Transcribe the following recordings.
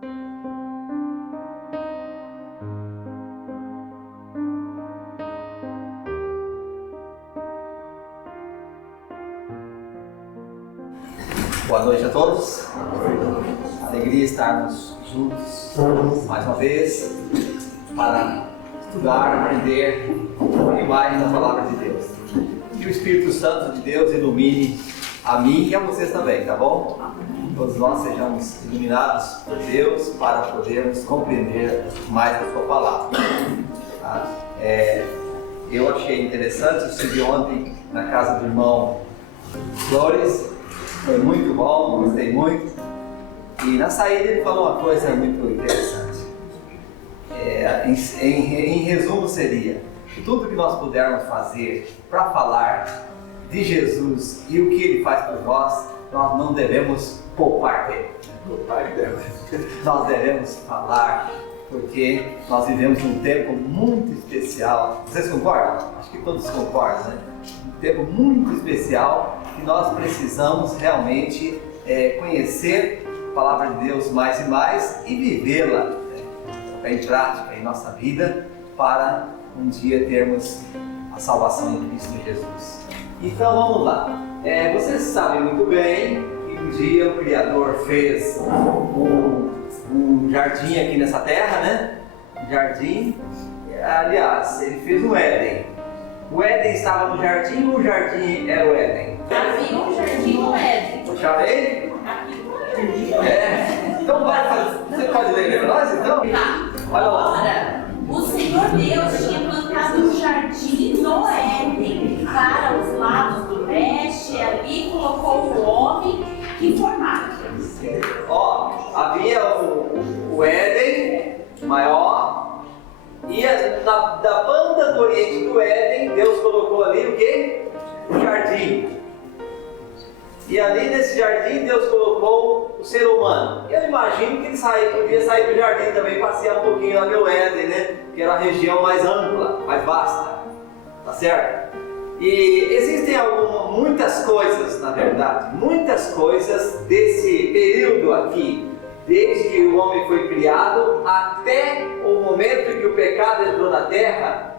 Boa noite a todos. Alegria estarmos juntos mais uma vez para estudar, aprender um pouco mais da Palavra de Deus. Que o Espírito Santo de Deus ilumine a mim e a vocês também, tá bom? Todos nós sejamos iluminados por Deus para podermos compreender mais a sua palavra. Tá? Eu achei interessante, estive ontem na casa do irmão Flores. Foi muito bom, gostei muito. E na saída ele falou uma coisa muito interessante. Em resumo seria, tudo que nós pudermos fazer para falar de Jesus e o que Ele faz por nós não devemos poupar tempo. Nós devemos falar, porque nós vivemos um tempo muito especial. Vocês concordam? Acho que todos concordam, né? Um tempo muito especial que nós precisamos realmente conhecer a Palavra de Deus mais e mais e vivê-la, colocar em prática em nossa vida para um dia termos a salvação em Cristo Jesus. Então vamos lá. Vocês sabem muito bem que um dia o Criador fez um jardim aqui nessa terra, né? Um jardim, aliás, ele fez um Éden. O Éden estava no jardim ou o jardim era o Éden? Havia um jardim no Éden. Chamei? Então você pode ler para nós então? Tá. Olha lá. Ora, o Senhor Deus tinha plantado um jardim no Éden para os lados do leste, e ali colocou o homem que formava. Havia o Éden maior. E da banda do oriente do Éden, Deus colocou ali o quê? O jardim. E ali nesse jardim, Deus colocou o ser humano. Eu imagino que ele podia sair do jardim também, passear um pouquinho lá no Éden, né? Que era a região mais ampla, mais vasta. Tá certo? E existem muitas coisas, na verdade, muitas coisas desse período aqui, desde que o homem foi criado até o momento em que o pecado entrou na terra,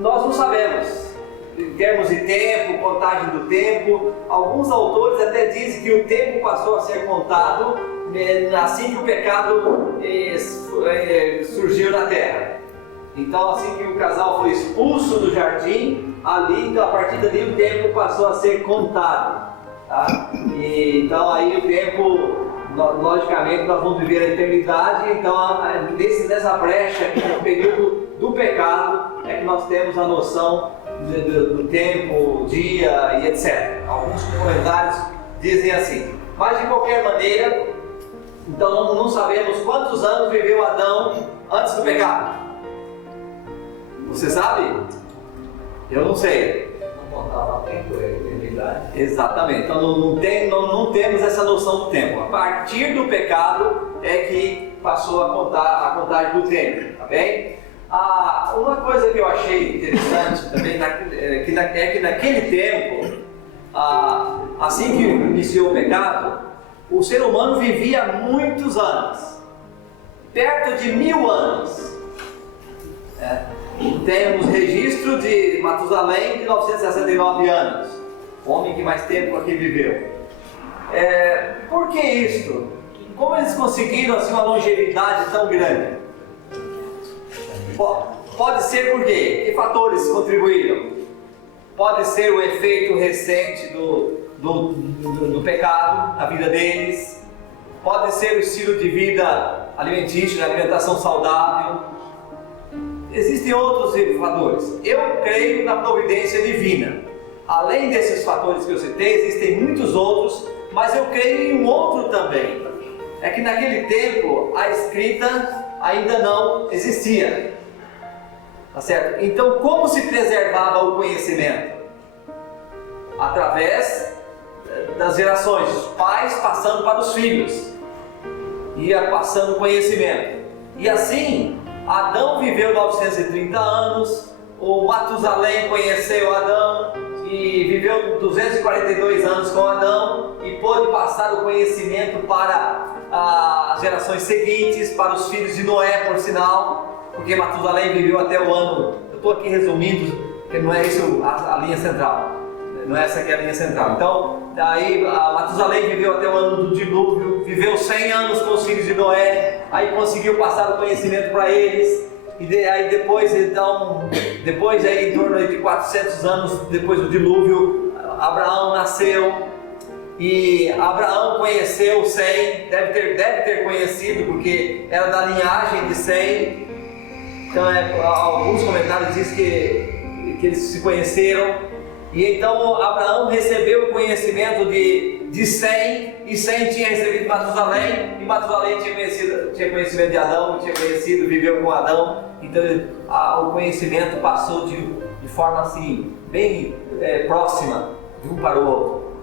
nós não sabemos. Em termos de tempo, contagem do tempo, alguns autores até dizem que o tempo passou a ser contado assim que o pecado surgiu na terra. Então, assim que o casal foi expulso do jardim, então, a partir dali o tempo passou a ser contado. Tá? Então aí o tempo, logicamente, nós vamos viver a eternidade. Então, nessa brecha, no período do pecado, é que nós temos a noção do tempo, dia e etc. Alguns comentários dizem assim. Mas, de qualquer maneira, então não sabemos quantos anos viveu Adão antes do pecado. Você sabe? Eu não sei. Não contava tempo, eternidade. Exatamente. Então não temos essa noção do tempo. A partir do pecado é que passou a contagem do tempo, tá bem? Uma coisa que eu achei interessante também é que naquele tempo, assim que iniciou o pecado, o ser humano vivia muitos anos, perto de 1000 anos. Temos registro de Matusalém de 969 anos, o homem que mais tempo aqui viveu. Por que isto? Como eles conseguiram assim, uma longevidade tão grande? Pode ser por quê? Que fatores contribuíram? Pode ser o efeito recente do pecado na vida deles. Pode ser o estilo de vida alimentício, a alimentação saudável. Existem outros fatores. Eu creio na providência divina. Além desses fatores que eu citei, existem muitos outros, mas eu creio em um outro também. É que naquele tempo a escrita ainda não existia. Tá certo? Então, como se preservava o conhecimento? Através das gerações, os pais passando para os filhos, ia passando conhecimento. E assim, Adão viveu 930 anos, o Matusalém conheceu Adão e viveu 242 anos com Adão e pôde passar o conhecimento para as gerações seguintes, para os filhos de Noé, por sinal, porque Matusalém viveu até o ano, eu estou aqui resumindo, porque não é isso a linha central, não é essa aqui a linha central. Então, daí Matusalém viveu até o ano do dilúvio, viveu 100 anos com os filhos de Noé, aí conseguiu passar o conhecimento para eles, e aí depois aí, em torno de 400 anos depois do dilúvio, Abraão nasceu, e Abraão conheceu Sem, deve ter conhecido, porque era da linhagem de Sem. Então alguns comentários dizem que eles se conheceram, e então Abraão recebeu o conhecimento de Sem, e Sem tinha recebido Matusalém, e Matusalém tinha conhecimento de Adão, viveu com Adão. Então o conhecimento passou de forma assim, bem próxima de um para o outro,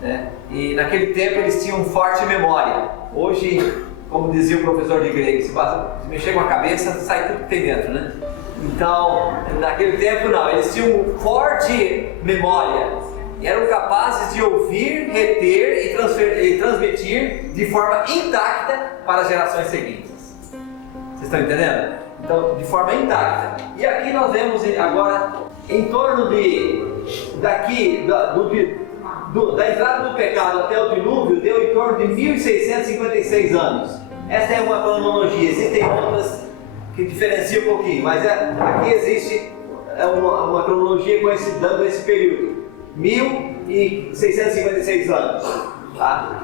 né? E naquele tempo eles tinham forte memória. Hoje, como dizia o professor de grego, se mexer com a cabeça, sai tudo que tem dentro, né? Então, naquele tempo não, eles tinham forte memória, e eram capazes de ouvir, reter e transmitir de forma intacta para as gerações seguintes. Vocês estão entendendo? Então, de forma intacta. E aqui nós vemos agora, em torno da entrada do pecado até o dilúvio, deu em torno de 1656 anos. Essa é uma cronologia, existem outras que diferenciam um pouquinho, mas aqui existe uma cronologia dando esse período, 1656 anos. Tá?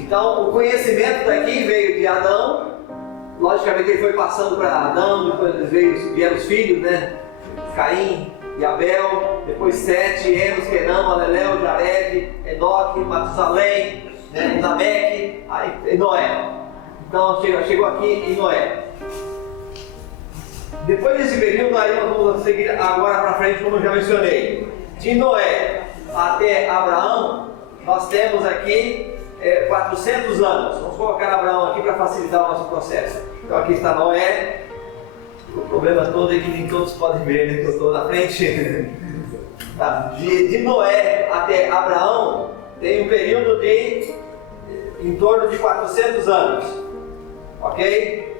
Então, o conhecimento daqui veio de Adão, logicamente ele foi passando para Adão, depois vieram os filhos, né? Caim e Abel, depois Sete, Enos, Quenão, Aleleu, Jared, Enoque, Matusalém, né? Lameque, e Noé. Então chegou aqui em Noé. Depois desse período, aí nós vamos seguir agora para frente, como eu já mencionei. De Noé até Abraão, nós temos aqui 400 anos. Vamos colocar Abraão aqui para facilitar o nosso processo. Então aqui está Noé. O problema todo é que nem todos podem ver, né, que eu estou na frente. Tá. De Noé até Abraão tem um período de em torno de 400 anos. Ok?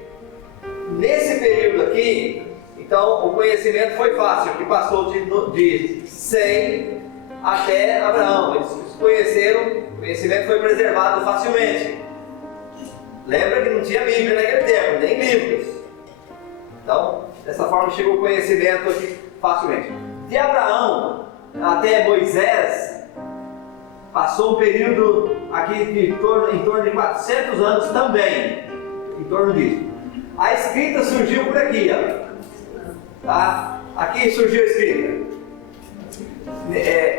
Nesse período aqui, então o conhecimento foi fácil, que passou de Sem até Abraão. Eles se conheceram, o conhecimento foi preservado facilmente. Lembra que não tinha Bíblia naquele tempo, nem livros. Então, dessa forma chegou o conhecimento aqui facilmente. De Abraão até Moisés, passou um período aqui em torno de 400 anos também, em torno disso. A escrita surgiu por aqui, ó. Tá? Aqui surgiu a escrita.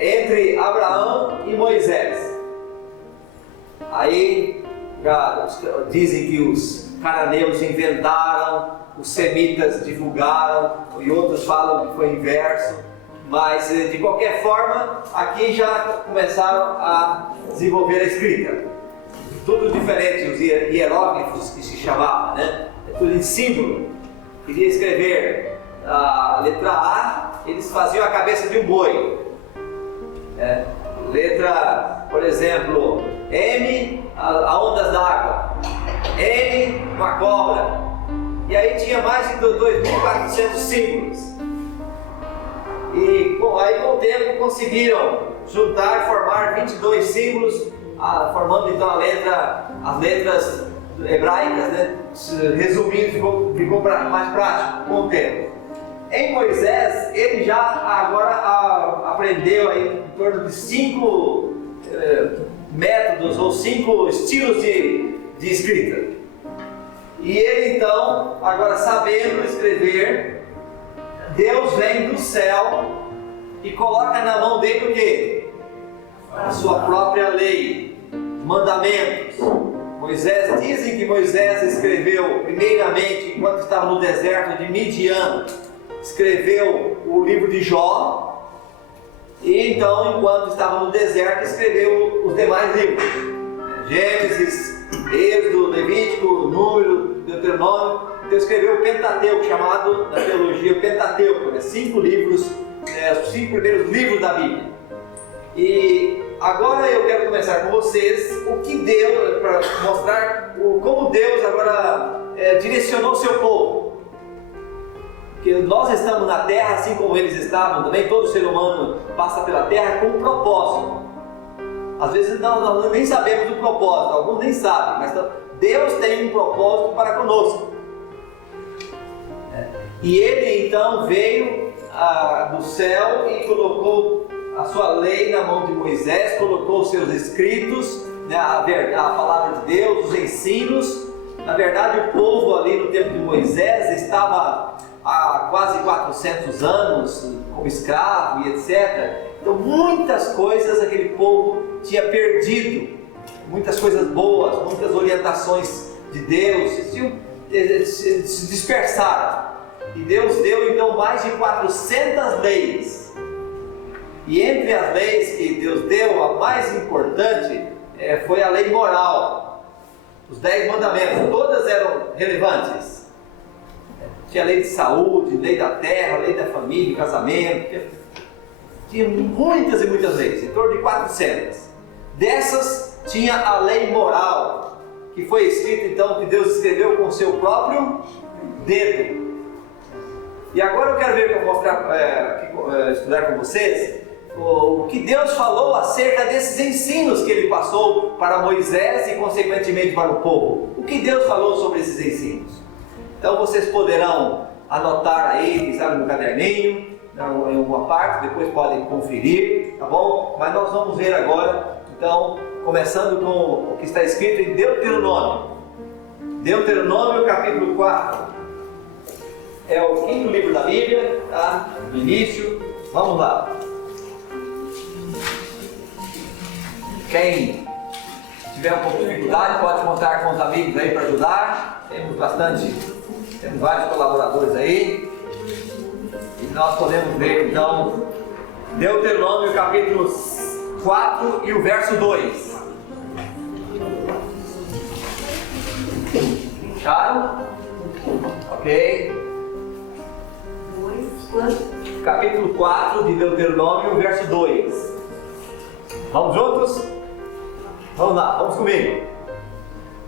Entre Abraão e Moisés. Aí já dizem que os cananeus inventaram, os semitas divulgaram, e outros falam que foi inverso, mas de qualquer forma, aqui já começaram a desenvolver a escrita. Tudo diferente, os hieróglifos que se chamavam, né? Tudo em símbolo. Queria escrever a letra A, eles faziam a cabeça de um boi. Letra, por exemplo, M, a ondas d'água. N, uma cobra. E aí tinha mais de 2.400 símbolos. E aí com o tempo conseguiram juntar e formar 22 símbolos, formando então as letras hebraicas, né? Resumindo, ficou mais prático com o tempo. Em Moisés, ele já agora aprendeu aí em torno de 5 métodos ou 5 estilos de escrita. E ele então, agora sabendo escrever, Deus vem do céu e coloca na mão dele o quê? A sua própria lei, mandamentos. Dizem que Moisés escreveu primeiramente, enquanto estava no deserto de Midian, escreveu o livro de Jó, e então, enquanto estava no deserto, escreveu os demais livros: Gênesis, Êxodo, Levítico, Número, Deuteronômio. Então escreveu o Pentateuco, chamado na teologia o Pentateuco, né? 5 livros, os 5 primeiros livros da Bíblia. E agora eu quero começar com vocês o que deu, para mostrar como Deus agora direcionou o seu povo. Porque nós estamos na terra assim como eles estavam também, todo ser humano passa pela terra com um propósito. Às vezes nós nem sabemos do propósito, alguns nem sabem, mas Deus tem um propósito para conosco. E Ele então veio do céu e colocou a sua lei na mão de Moisés, colocou os seus escritos, né, a palavra de Deus, os ensinos. Na verdade, o povo ali no tempo de Moisés estava há quase 400 anos como escravo e etc. Então muitas coisas aquele povo tinha perdido, muitas coisas boas, muitas orientações de Deus se dispersaram. E Deus deu então mais de 400 leis. E entre as leis que Deus deu, a mais importante foi a lei moral. Os 10 mandamentos, todas eram relevantes. Tinha lei de saúde, lei da terra, lei da família, casamento. Tinha muitas e muitas leis, em torno de 400. Dessas tinha a lei moral, que foi escrita então, que Deus escreveu com o seu próprio dedo. E agora eu quero ver, para mostrar, estudar com vocês, o que Deus falou acerca desses ensinos que Ele passou para Moisés e consequentemente para o povo. O que Deus falou sobre esses ensinos? Então vocês poderão anotar aí, quem sabe no caderninho, em alguma parte, depois podem conferir, tá bom? Mas nós vamos ver agora, então, começando com o que está escrito em Deuteronômio. Deuteronômio capítulo 4. É o 5º livro da Bíblia, tá? No início. Vamos lá. Quem tiver um pouco de dificuldade pode contar com os amigos aí para ajudar. Temos vários colaboradores aí. E nós podemos ver então Deuteronômio capítulo 4 e o verso 2. Acharam? Ok. Capítulo 4 de Deuteronômio, verso 2. Vamos juntos? Vamos lá, vamos comigo.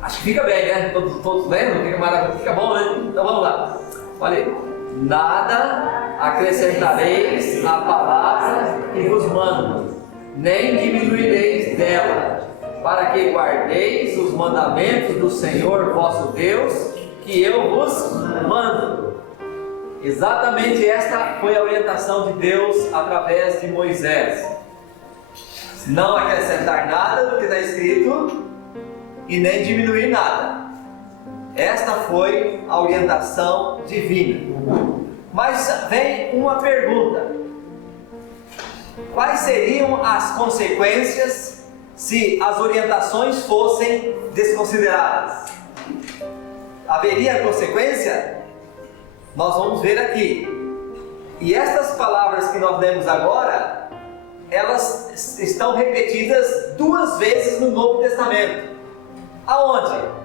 Acho que fica bem, né? Todos lendo? Fica maravilhoso, fica bom, né? Então vamos lá. Olha aí. Nada acrescentareis à palavra que vos mando, nem diminuireis dela, para que guardeis os mandamentos do Senhor vosso Deus, que eu vos mando. Exatamente esta foi a orientação de Deus através de Moisés. Não acrescentar nada do que está escrito e nem diminuir nada. Esta foi a orientação divina. Mas vem uma pergunta: quais seriam as consequências se as orientações fossem desconsideradas? Haveria consequência? Nós vamos ver aqui. E estas palavras que nós lemos agora, elas estão repetidas 2 vezes no Novo Testamento. Aonde?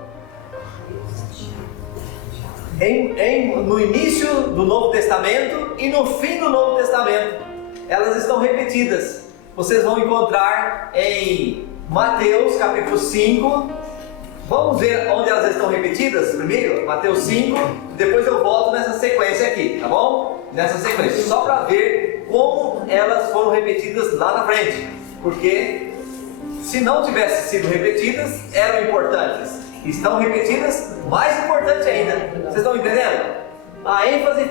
No início do Novo Testamento e no fim do Novo Testamento. Elas estão repetidas. Vocês vão encontrar em Mateus capítulo 5. Vamos ver onde elas estão repetidas primeiro? Mateus 5. Depois eu volto nessa sequência aqui, tá bom? Nessa sequência, só para ver como elas foram repetidas lá na frente. Porque se não tivessem sido repetidas, eram importantes. Estão repetidas, mais importante ainda. Vocês estão entendendo? A ênfase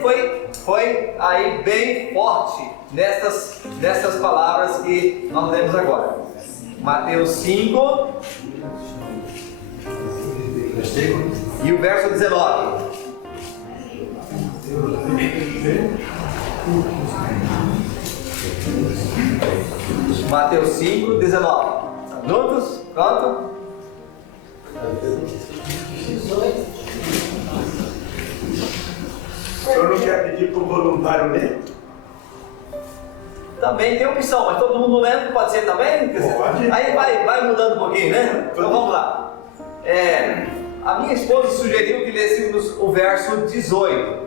foi aí bem forte nessas palavras que nós lemos agora. Mateus 5 e o verso 19. Mateus 5, 19. Juntos? Pronto? O senhor não quer pedir para o voluntário ler? Também tem opção, mas todo mundo lendo pode ser também? Pode. Aí vai mudando um pouquinho, né? Então vamos lá. A minha esposa sugeriu que lêssemos o verso 18.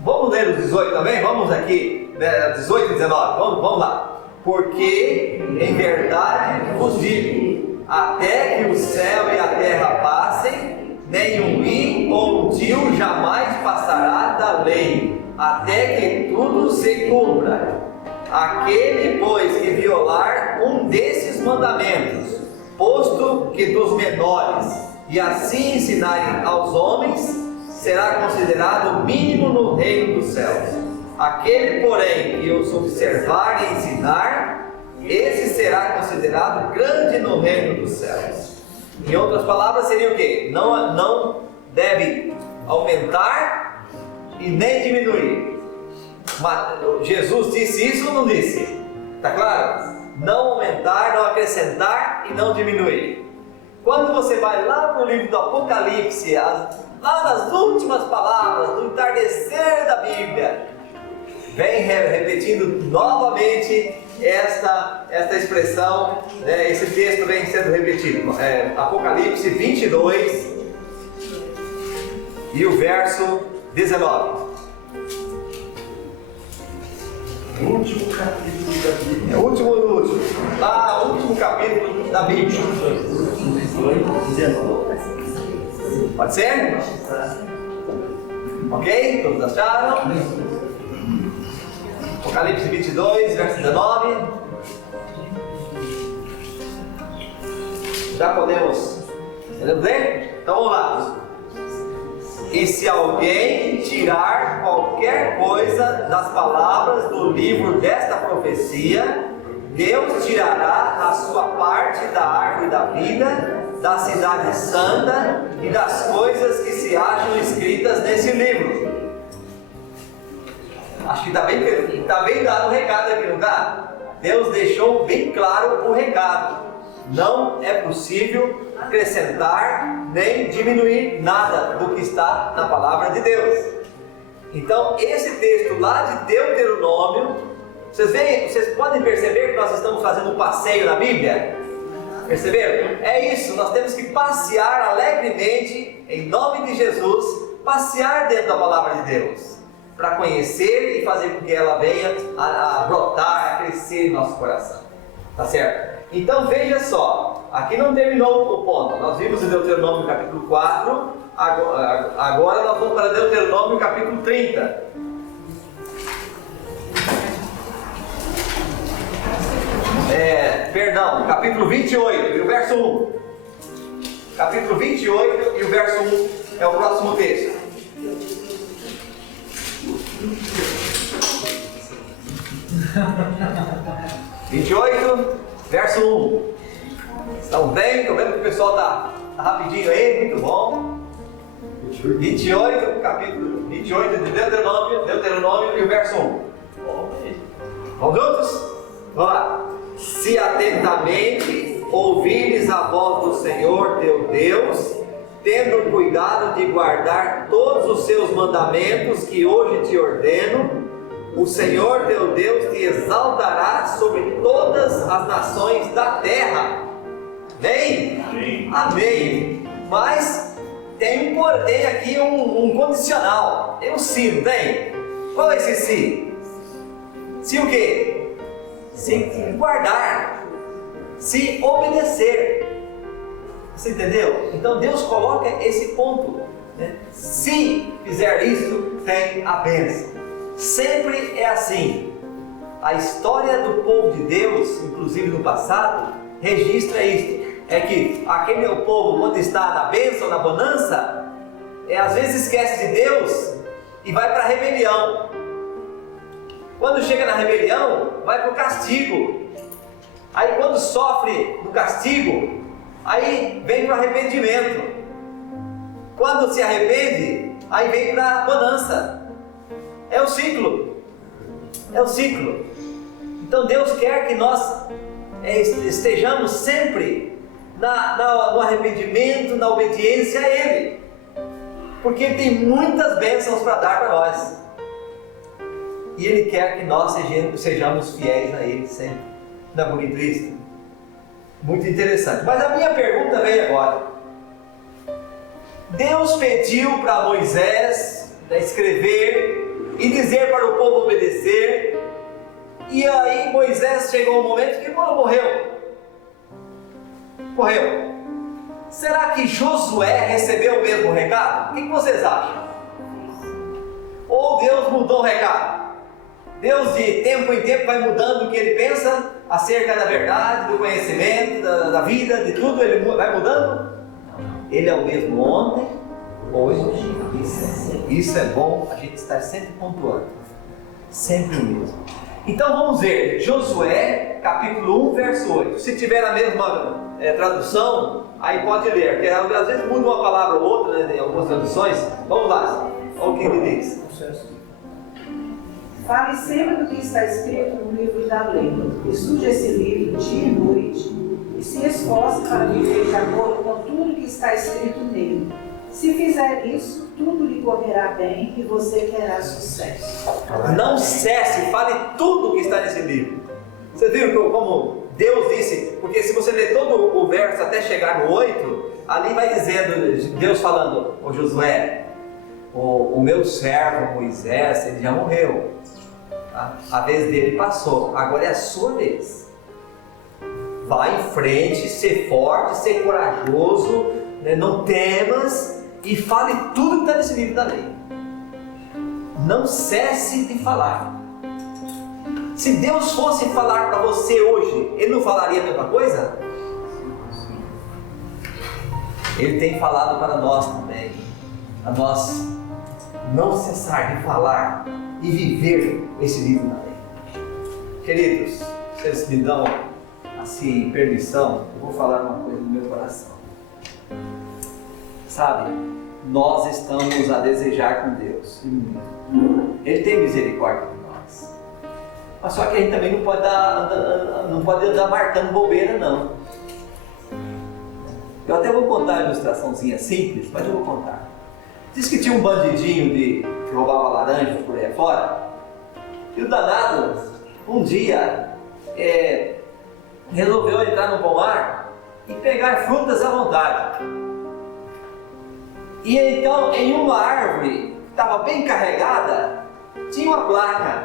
Vamos ler o 18 também? Vamos aqui, 18 e 19. Vamos lá. Porque em verdade vos digo, até que o céu e a terra passem, nem um i ou um tio jamais passará da lei, até que tudo se cumpra. Aquele, pois, que violar um desses mandamentos, posto que dos menores, e assim ensinarem aos homens, será considerado mínimo no reino dos céus. Aquele, porém, que os observar e ensinar, esse será considerado grande no reino dos céus. Em outras palavras, seria o quê? Não deve aumentar e nem diminuir. Mas Jesus disse isso ou não disse? Está claro? Não aumentar, não acrescentar e não diminuir. Quando você vai lá para o livro do Apocalipse, lá nas últimas palavras do entardecer da Bíblia, vem repetindo novamente esta expressão, né? Esse texto vem sendo repetido. Apocalipse 22 e o verso 19. O último capítulo da Bíblia. É o último do último. Lá, o último capítulo da Bíblia. 19. Pode ser? Ok? Todos acharam? Apocalipse 22, verso 19. Já podemos ler? Então vamos lá. E se alguém tirar qualquer coisa das palavras do livro desta profecia, Deus tirará a sua parte da árvore da vida, da cidade santa e das coisas que se acham escritas nesse livro. Acho que está bem dado o recado aqui, não está? Deus deixou bem claro o recado. Não é possível acrescentar nem diminuir nada do que está na palavra de Deus. Então, esse texto lá de Deuteronômio, vocês podem perceber que nós estamos fazendo um passeio na Bíblia? Perceberam? É isso, nós temos que passear alegremente, em nome de Jesus, passear dentro da palavra de Deus, para conhecer e fazer com que ela venha a brotar, a crescer em nosso coração. Tá certo? Então veja só, aqui não terminou o ponto. Nós vimos em Deuteronômio capítulo 4, agora nós vamos para Deuteronômio capítulo 30. Capítulo 28 e o verso 1. Capítulo 28 e o verso 1 é o próximo texto. Verso 1. Estão bem? Estou vendo que o pessoal está rapidinho aí, muito bom. 28, capítulo 28 de Deuteronômio e o verso 1. Vamos juntos? Vamos lá. Se atentamente ouvires a voz do Senhor teu Deus, tendo cuidado de guardar todos os seus mandamentos que hoje te ordeno, o Senhor teu Deus te exaltará sobre todas as nações da terra. Amém? Amém. Amém. Mas tem aqui um condicional. Tem um se, não tem? Qual é esse se? Se o quê? Se guardar. Se obedecer. Você entendeu? Então Deus coloca esse ponto, né? Se fizer isso, tem a bênção. Sempre é assim. A história do povo de Deus, inclusive no passado, registra isso. É que aquele povo, quando está na bênção, na bonança, às vezes esquece de Deus e vai para a rebelião. Quando chega na rebelião, vai para o castigo. Aí quando sofre no castigo, aí vem para o arrependimento. Quando se arrepende, aí vem para a bonança. É o ciclo. É o ciclo. Então Deus quer que nós estejamos sempre no arrependimento, na obediência a Ele. Porque Ele tem muitas bênçãos para dar para nós. E Ele quer que nós sejamos fiéis a Ele sempre. Não é bonito isso? Muito interessante. Mas a minha pergunta vem agora. Deus pediu para Moisés escrever e dizer para o povo obedecer. E aí Moisés chegou um momento que o povo morreu. correu. Será que Josué recebeu o mesmo recado? O que vocês acham? Ou Deus mudou o recado? Deus de tempo em tempo vai mudando o que Ele pensa acerca da verdade, do conhecimento, da vida, de tudo, Ele vai mudando? Ele é o mesmo ontem, hoje. Isso é bom, a gente estar sempre pontuando. Sempre o mesmo. Então vamos ver, Josué, capítulo 1, verso 8. Se tiver a mesma tradução, aí pode ler, porque às vezes muda uma palavra ou outra, né, em algumas traduções. Vamos lá, olha o que ele diz. Fale sempre do que está escrito no livro da lei. Estude esse livro dia e noite e se esforce para viver de acordo com tudo que está escrito nele. Se fizer isso, tudo lhe correrá bem e você terá sucesso. Não cesse, fale tudo que está nesse livro. Vocês viram como Deus disse? Porque se você ler todo o verso até chegar no 8, ali vai dizendo, Deus falando: ô Josué, o meu servo Moisés, ele já morreu. A vez dele passou, agora é a sua vez. Vá em frente, ser forte, ser corajoso, né? Não temas e fale tudo que está nesse livro da lei. Não cesse de falar. Se Deus fosse falar para você hoje, Ele não falaria a mesma coisa? Ele tem falado para nós também, a nós não cessar de falar e viver esse livro da lei. Queridos, vocês me dão assim permissão, eu vou falar uma coisa no meu coração. Sabe, nós estamos a desejar com Deus. Ele tem misericórdia de nós. Mas só que a gente também não pode andar marcando bobeira, não. Eu até vou contar uma ilustraçãozinha simples, mas eu vou contar. Diz que tinha um bandidinho que roubava laranja por aí fora. E o danado, um dia, resolveu entrar no pomar e pegar frutas à vontade. E então, em uma árvore que estava bem carregada, tinha uma placa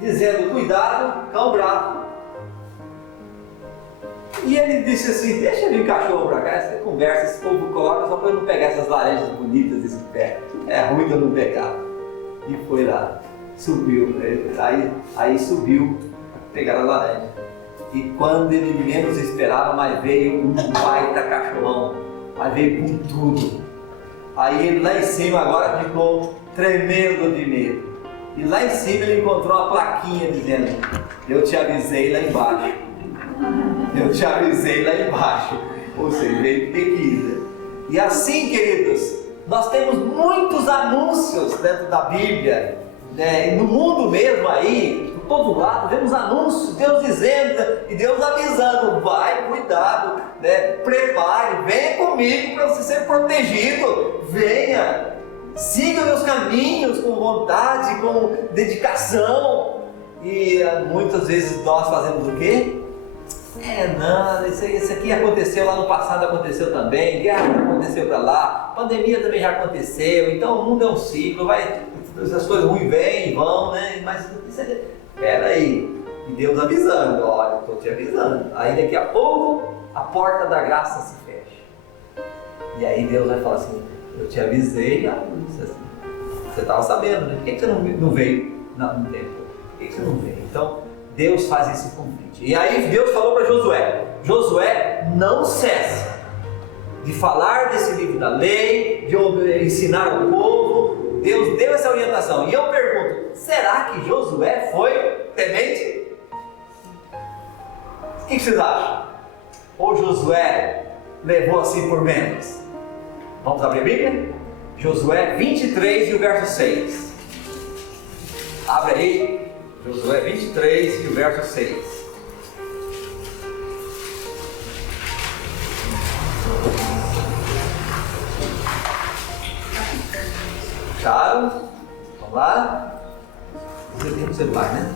dizendo: cuidado, cão bravo. E ele disse assim: deixa vir cachorro pra cá, essa conversa, esse povo coloca só para eu não pegar essas laranjas bonitas desse pé. É ruim de eu não pegar. E foi lá, subiu, aí subiu para pegar a laranja. E quando ele menos esperava, mas veio um baita cachorrão, mas veio com tudo. Aí ele lá em cima agora ficou tremendo de medo. E lá em cima ele encontrou uma plaquinha dizendo: eu te avisei lá embaixo. Eu te avisei lá embaixo. Ou seja, veio porque quis. E assim, queridos, nós temos muitos anúncios dentro da Bíblia, né? No mundo mesmo aí, por todo lado, vemos anúncios, Deus dizendo e Deus avisando: vai, cuidado, né? Prepare, venha comigo para você ser protegido, venha, siga meus caminhos com vontade, com dedicação. E muitas vezes nós fazemos o quê? Não, isso aqui aconteceu lá no passado, aconteceu também, guerra aconteceu para lá, pandemia também já aconteceu, então o mundo é um ciclo, essas coisas ruins vêm e vão, né? Mas espera aí, e Deus avisando: olha, eu estou te avisando. Aí daqui a pouco a porta da graça se fecha. E aí Deus vai falar assim: eu te avisei, você estava sabendo, né? Por que você não veio no tempo? Por que você não veio? Então Deus faz esse convite. E aí Deus falou para Josué: Josué, não cesse de falar desse livro da lei, de ensinar o povo. Deus deu essa orientação. E eu pergunto: será que Josué foi temente? O que vocês acham? Ou Josué levou assim por menos? Vamos abrir a Bíblia? Josué 23 e o verso 6. Abre aí. Josué 23 e o verso 6. Acharam? Vamos lá? Você tem um celular, né?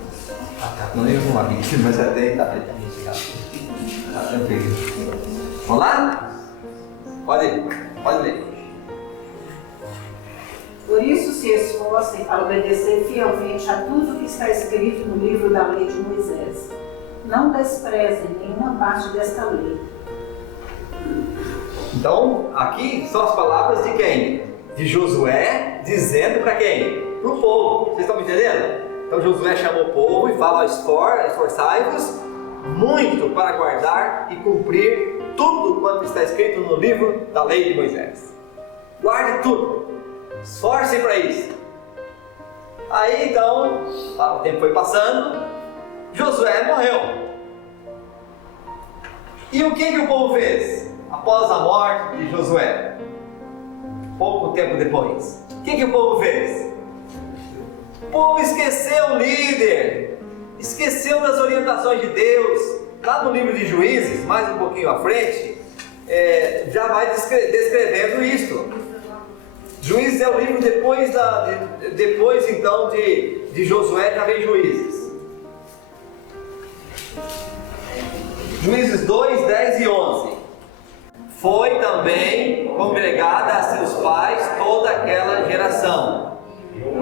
Não lembro um amigo, mas até tá bem. Tá tranquilo. Vamos lá? Pode ler. Por isso se esforcem a obedecer fielmente a tudo que está escrito no livro da lei de Moisés. Não desprezem nenhuma parte desta lei. Então, aqui são as palavras de quem? De Josué, dizendo para quem? Para o povo. Vocês estão me entendendo? Então Josué chamou o povo e fala: esforçai-vos muito para guardar e cumprir tudo quanto está escrito no livro da lei de Moisés. Guarde tudo, esforcem para isso. Aí então, o tempo foi passando, Josué morreu. E o que o povo fez após a morte de Josué? Pouco tempo depois, o que o povo fez? O povo esqueceu o líder, esqueceu das orientações de Deus. Lá no livro de Juízes, mais um pouquinho à frente, já vai descrevendo isto. Juízes é o livro depois então de Josué, já vem Juízes. Juízes 2, 10 e 11. Foi também congregada a seus pais toda aquela geração,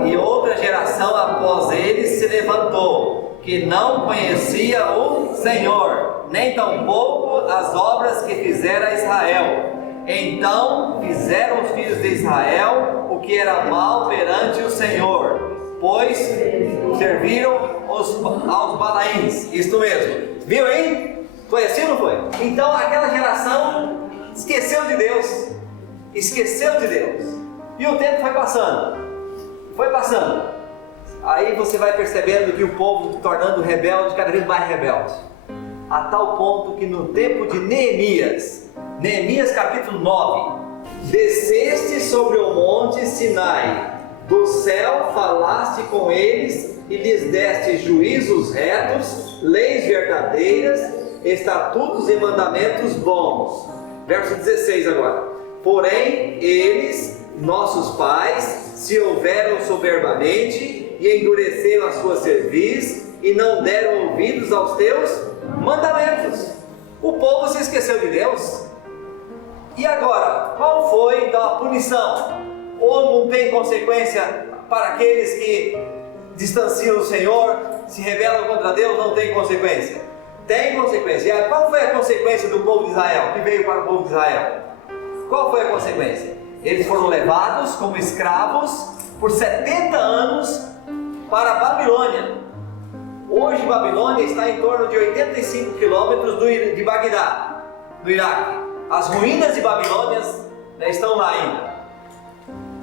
e outra geração após eles se levantou, que não conhecia o Senhor, nem tampouco as obras que fizera Israel. Então fizeram os filhos de Israel o que era mal perante o Senhor, pois serviram aos Balaíns. Isto mesmo. Viu, hein? Foi assim ou não foi? Então aquela geração esqueceu de Deus. Esqueceu de Deus. E o tempo foi passando. Foi passando. Aí você vai percebendo que o povo se tornando rebelde, cada vez mais rebelde. A tal ponto que no tempo de Neemias capítulo 9, desceste sobre o monte Sinai, do céu falaste com eles e lhes deste juízos retos, leis verdadeiras, estatutos e mandamentos bons. Verso 16 agora. Porém, eles, nossos pais, se houveram soberbamente e endureceram a sua cerviz e não deram ouvidos aos teus mandamentos. O povo se esqueceu de Deus. E agora, qual foi então a punição? Ou não tem consequência para aqueles que distanciam o Senhor, se rebelam contra Deus? Não tem consequência? Tem consequência. E qual foi a consequência do povo de Israel, que veio para o povo de Israel? Qual foi a consequência? Eles foram levados como escravos por 70 anos para a Babilônia. Hoje Babilônia está em torno de 85 quilômetros de Bagdá, no Iraque. As ruínas de Babilônia estão lá ainda.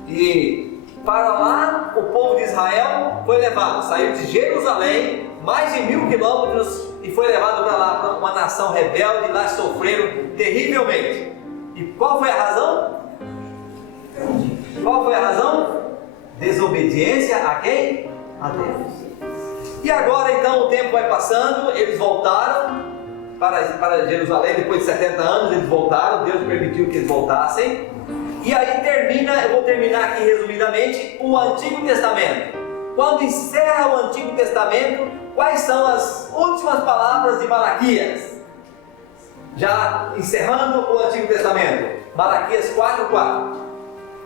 E para lá o povo de Israel foi levado, saiu de Jerusalém, mais de 1000 quilômetros, e foi levado para lá, para uma nação rebelde, e lá sofreram terrivelmente. E qual foi a razão? Qual foi a razão? Desobediência a quem? A Deus. E agora então o tempo vai passando, eles voltaram para Jerusalém, depois de 70 anos eles voltaram, Deus permitiu que eles voltassem. E aí eu vou terminar aqui resumidamente, o Antigo Testamento. Quando encerra o Antigo Testamento, quais são as últimas palavras de Malaquias? Já encerrando o Antigo Testamento, Malaquias 4:4.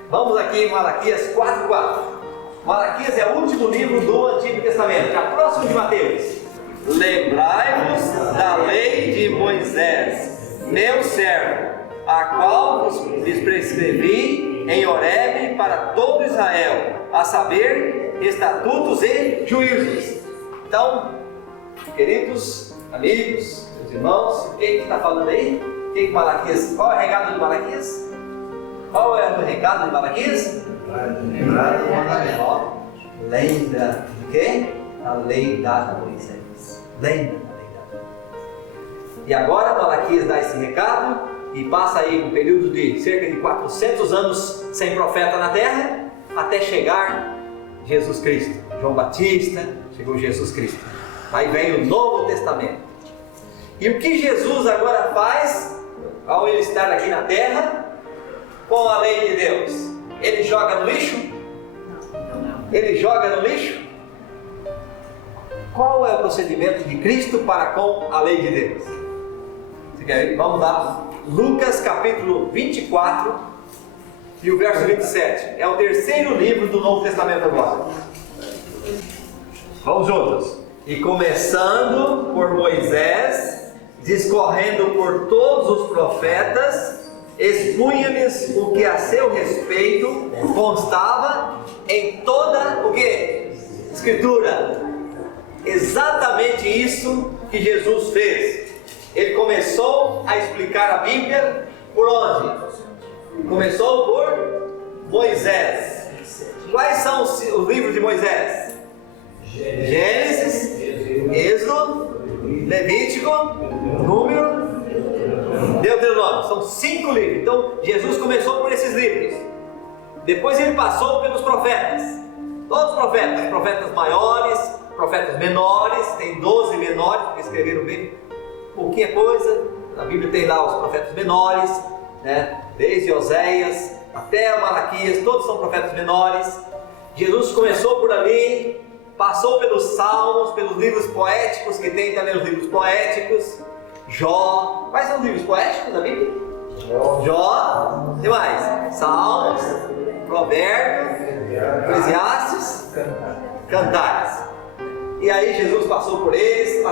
Vamos aqui em Malaquias 4:4. Malaquias é o último livro do Antigo Testamento, já próximo de Mateus. Lembrai-vos da lei de Moisés, meu servo, a qual lhes prescrevi em Horebe para todo Israel, a saber, estatutos e juízos. Então, queridos amigos, meus irmãos, quem está falando aí? Malaquias? Qual é o recado de Malaquias? Qual é o recado de Malaquias? Lembrar do mandamento. Lembra de quê? A lei dada a Moisés. Lembra da lei dada. E agora Malaquias dá esse recado e passa aí um período de cerca de 400 anos sem profeta na terra, até chegar Jesus Cristo. João Batista, chegou Jesus Cristo. Aí vem o Novo Testamento. E o que Jesus agora faz, ao ele estar aqui na terra, com a lei de Deus? Ele joga no lixo? Ele joga no lixo? Qual é o procedimento de Cristo para com a lei de Deus? Você quer ver? Vamos lá. Lucas capítulo 24 e o verso 27. É o terceiro livro do Novo Testamento agora. Vamos juntos. E começando por Moisés, discorrendo por todos os profetas, expunha-lhes o que a seu respeito constava em toda o que? Escritura. Exatamente isso que Jesus fez. Ele começou a explicar a Bíblia por onde? Começou por Moisés. Quais são os livros de Moisés? Gênesis, Êxodo, Levítico, Número, Deuteronômio. São 5 livros. Então Jesus começou por esses livros. Depois ele passou pelos profetas. Todos os profetas, profetas maiores, profetas menores. Tem 12 menores que escreveram bem pouquinha coisa. A Bíblia tem lá os profetas menores, né? Desde Oséias até Malaquias, todos são profetas menores. Jesus começou por ali, passou pelos salmos, pelos livros poéticos, que tem também os livros poéticos, Jó. Quais são os livros poéticos da Bíblia? Jó, o que mais? Salmos, Provérbios, Eclesiastes, Cantares. E aí Jesus passou por eles,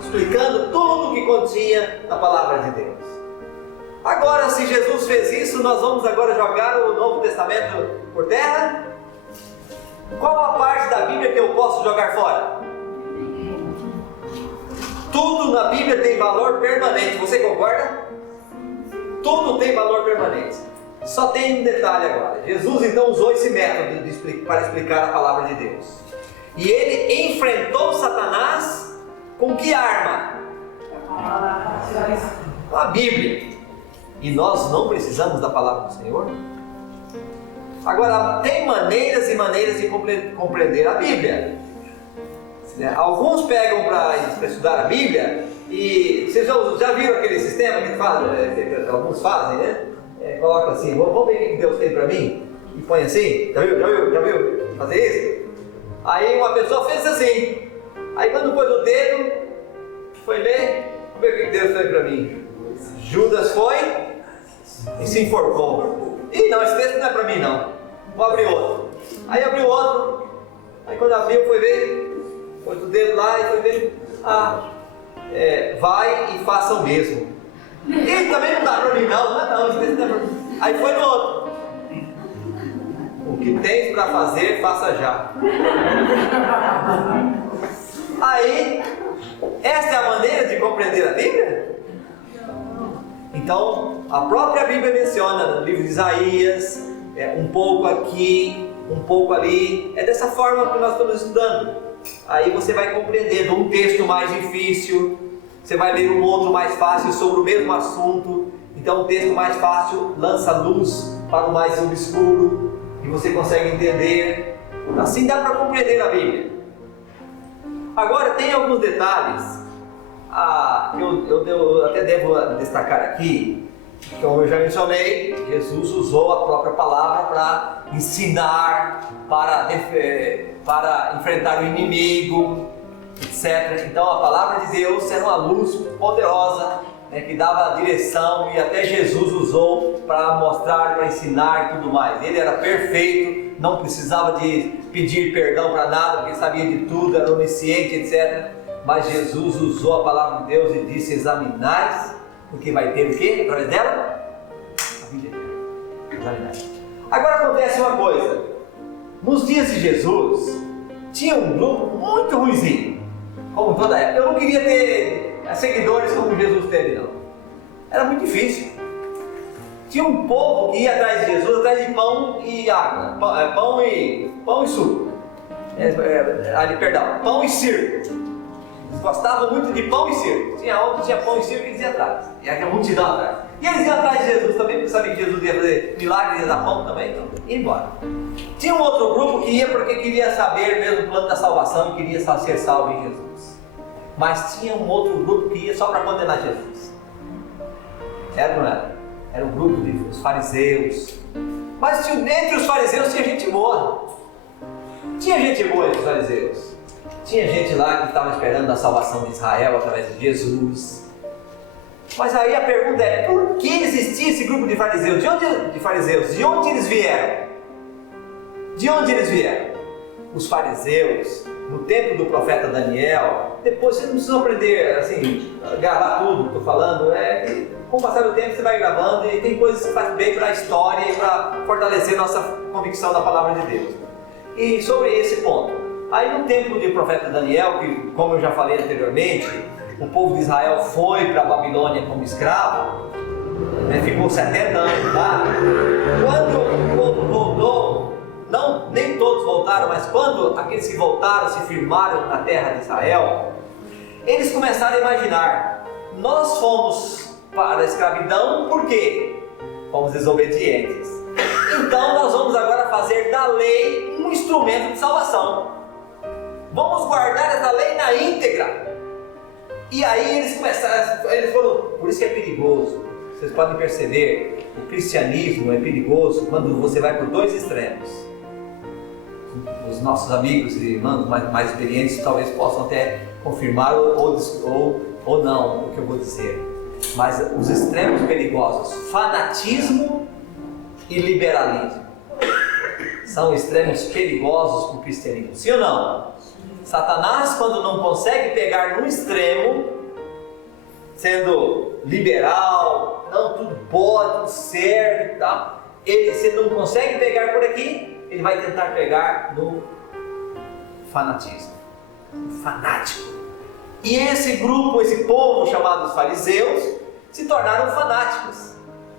explicando tudo o que continha na palavra de Deus. Agora, se Jesus fez isso, nós vamos agora jogar o Novo Testamento por terra? Qual a parte da Bíblia que eu posso jogar fora? Tudo na Bíblia tem valor permanente, você concorda? Tudo tem valor permanente. Só tem um detalhe agora. Jesus então usou esse método para explicar a palavra de Deus. E ele enfrentou Satanás com que arma? A Bíblia. E nós não precisamos da palavra do Senhor? Agora, tem maneiras e maneiras de compreender a Bíblia. Alguns pegam para estudar a Bíblia e vocês já viram aquele sistema que alguns fazem, né? Coloca assim, vamos ver o que Deus tem para mim? E põe assim, já viu fazer isso? Aí uma pessoa fez assim, aí quando pôs o dedo, foi ler, vamos ver o que Deus tem para mim. Judas foi e se enforcou. Ih, não, esse texto não é para mim não, vou abrir outro. Aí abriu outro, aí quando abriu foi ver, pôs o dedo lá e foi ver, vai e faça o mesmo. E também não dá para mim não, esse texto não é para mim. Aí foi no outro. O que tens para fazer, faça já. Aí, essa é a maneira de compreender a Bíblia? Então, a própria Bíblia menciona no livro de Isaías, um pouco aqui, um pouco ali. É dessa forma que nós estamos estudando. Aí você vai compreendendo um texto mais difícil, você vai ler um outro mais fácil sobre o mesmo assunto. Então, um texto mais fácil lança luz para o mais obscuro. E você consegue entender. Assim dá para compreender a Bíblia. Agora tem alguns detalhes que eu até devo destacar aqui. Como eu já mencionei, Jesus usou a própria palavra para ensinar, para enfrentar o inimigo, etc. Então a palavra de Deus era uma luz poderosa, que dava a direção, e até Jesus usou para mostrar, para ensinar e tudo mais. Ele era perfeito, não precisava de pedir perdão para nada, porque sabia de tudo, era onisciente, etc. Mas Jesus usou a palavra de Deus e disse: examinai, porque vai ter o quê? Através dela? A Bíblia. Examinai. Agora acontece uma coisa. Nos dias de Jesus, tinha um grupo muito ruimzinho, como toda época. Eu não queria ter seguidores como Jesus teve, não. Era muito difícil. Tinha um povo que ia atrás de Jesus, atrás de pão e água, pão e suco. Pão e circo. Eles gostavam muito de pão e circo. Onde tinha pão e circo, eles iam atrás. E aquela multidão atrás. E eles iam atrás de Jesus também, porque sabiam que Jesus ia fazer milagres, ia dar pão também, então ia embora. Tinha um outro grupo que ia porque queria saber mesmo o plano da salvação e queria ser salvo em Jesus. Mas tinha um outro grupo que ia só para condenar Jesus. Era ou não era? Era um grupo dos fariseus. Mas entre os fariseus tinha gente boa. Tinha gente boa entre os fariseus. Tinha gente lá que estava esperando a salvação de Israel através de Jesus. Mas aí a pergunta é: por que existia esse grupo de fariseus? De onde eles vieram? De onde eles vieram? Os fariseus, no tempo do profeta Daniel, depois vocês não precisam aprender, assim, gravar tudo que estou falando, Com o passar do tempo você vai gravando e tem coisas que fazem bem para a história e para fortalecer nossa convicção na palavra de Deus. E sobre esse ponto, aí no tempo do profeta Daniel, que como eu já falei anteriormente, o povo de Israel foi para a Babilônia como escravo, ficou 70 anos lá. Quando o povo voltou, nem todos voltaram, mas quando aqueles que voltaram se firmaram na terra de Israel, eles começaram a imaginar: nós fomos para a escravidão, por quê? Fomos desobedientes. Então nós vamos agora fazer da lei um instrumento de salvação. Vamos guardar essa lei na íntegra. E aí eles começaram, eles foram, por isso que é perigoso. Vocês podem perceber, o cristianismo é perigoso quando você vai por dois extremos. Os nossos amigos e irmãos mais experientes talvez possam até confirmar ou não o que eu vou dizer. Mas os extremos perigosos, fanatismo e liberalismo, são extremos perigosos para o cristianismo, sim ou não? Satanás, quando não consegue pegar num extremo, sendo liberal, não, tudo pode, tudo certo, tá? Se ele não consegue pegar por aqui, ele vai tentar pegar no fanatismo, fanático. E esse grupo, esse povo chamado os fariseus, se tornaram fanáticos.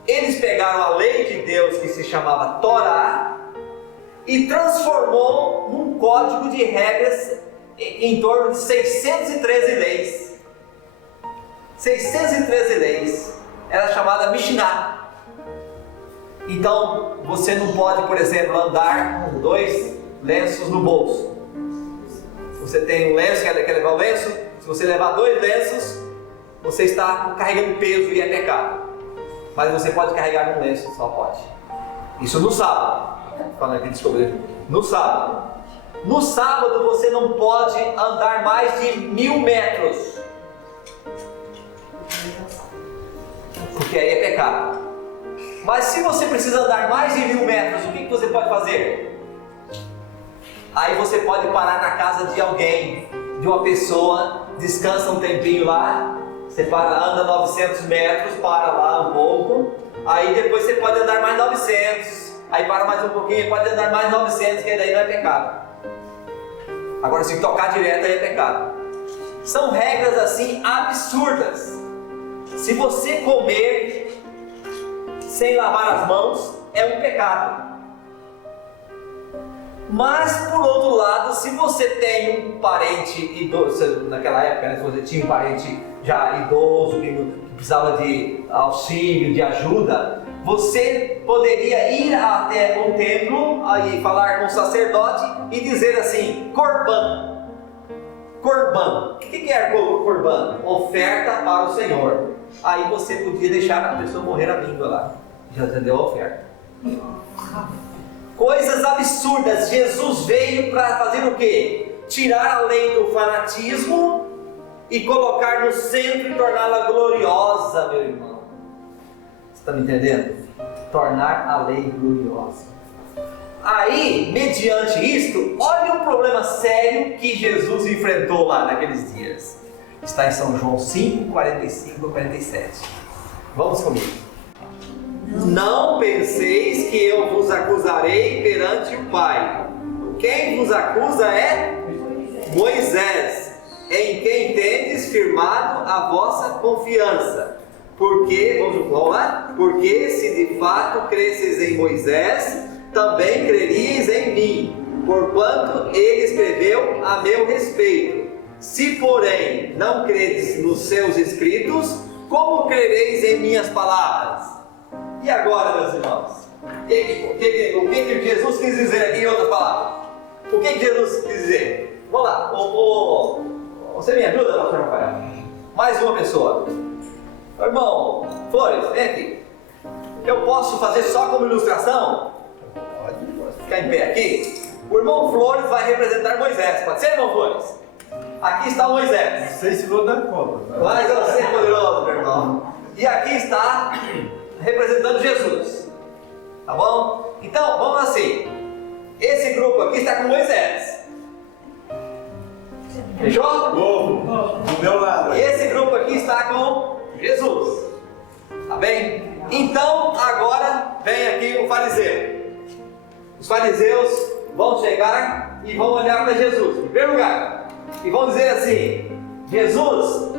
Eles pegaram a lei de Deus, que se chamava Torá, e transformou num código de regras em torno de 613 leis. 613 leis. Era chamada Mishnah. Então, você não pode, por exemplo, andar com 2 lenços no bolso. Você tem um lenço, quer levar um lenço? Se você levar 2 lenços, você está carregando peso e é pecado. Mas você pode carregar um lenço, só pode. Isso no sábado. Falando aqui, descobri. No sábado. No sábado você não pode andar mais de 1000 metros. Porque aí é pecado. Mas se você precisa andar mais de 1000 metros, o que você pode fazer? Aí você pode parar na casa de alguém, de uma pessoa, descansa um tempinho lá, você anda 900 metros, para lá um pouco, aí depois você pode andar mais 900, aí para mais um pouquinho, pode andar mais 900, que daí não é pecado. Agora se tocar direto aí é pecado. São regras assim absurdas. Se você comer sem lavar as mãos, é um pecado. Mas, por outro lado, se você tem um parente idoso, naquela época, né, se você tinha um parente já idoso, que precisava de auxílio, de ajuda, você poderia ir até o templo e falar com o sacerdote e dizer assim: Corban. Corban. O que é Corban? Oferta para o Senhor. Aí você podia deixar a pessoa morrer a língua lá. Já deu a oferta. Coisas absurdas. Jesus veio para fazer o quê? Tirar a lei do fanatismo e colocar no centro e torná-la gloriosa, meu irmão. Você está me entendendo? Tornar a lei gloriosa. Aí, mediante isto, olha o problema sério que Jesus enfrentou lá naqueles dias. Está em São João 5, 45 a 47. Vamos comigo. Não penseis que eu vos acusarei perante o Pai. Quem vos acusa é Moisés, em quem tendes firmado a vossa confiança. Porque, vamos lá, porque se de fato cresceis em Moisés, também creríeis em mim, porquanto ele escreveu a meu respeito. Se porém não credes nos seus escritos, como crereis em minhas palavras? E agora, meus irmãos, o que Jesus quis dizer aqui em outras palavras? O que Jesus quis dizer? Vamos lá, você me ajuda, pastor Rafael? Mais uma pessoa. Irmão Flores, vem aqui. Eu posso fazer só como ilustração? Pode ficar em pé aqui. O irmão Flores vai representar Moisés. Pode ser, irmão Flores? Aqui está Moisés. Não sei se vou dar conta. Mas você é poderoso, meu irmão. E aqui está representando Jesus. Tá bom? Então, vamos assim. Esse grupo aqui está com Moisés. Fechou? Do meu lado. E esse grupo aqui está com Jesus. bem? Então, agora vem aqui o fariseu. Os fariseus vão chegar e vão olhar para Jesus, em primeiro lugar, e vão dizer assim: Jesus,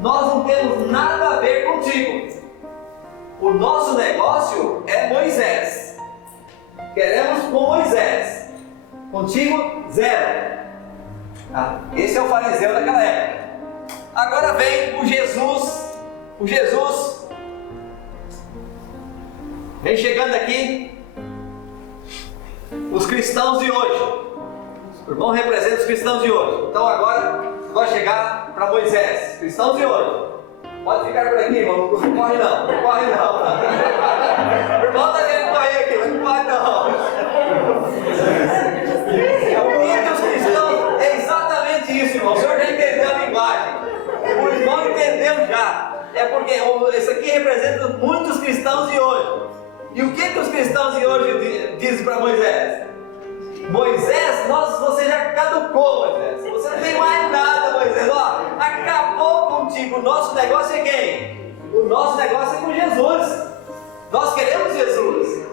nós não temos nada a ver contigo. O nosso negócio é Moisés. Queremos com Moisés. Contigo, zero. Esse é o fariseu daquela época. Agora vem o Jesus. O Jesus vem chegando aqui. Os cristãos de hoje. O irmão representa os cristãos de hoje. Então agora vai chegar para Moisés. Cristãos de hoje. Pode ficar por aqui, irmão. Não corre não. Não corre não. O irmão está querendo correr aqui, mas não corre não. Os cristãos, é exatamente isso, irmão. O senhor já entendeu a linguagem. O irmão entendeu já. É porque isso aqui representa muitos cristãos de hoje. E o que os cristãos de hoje dizem para Moisés? Moisés, você já caducou, Moisés. Você não tem mais nada, Moisés. Ó, acabou contigo. O nosso negócio é quem? O nosso negócio é com Jesus. Nós queremos Jesus.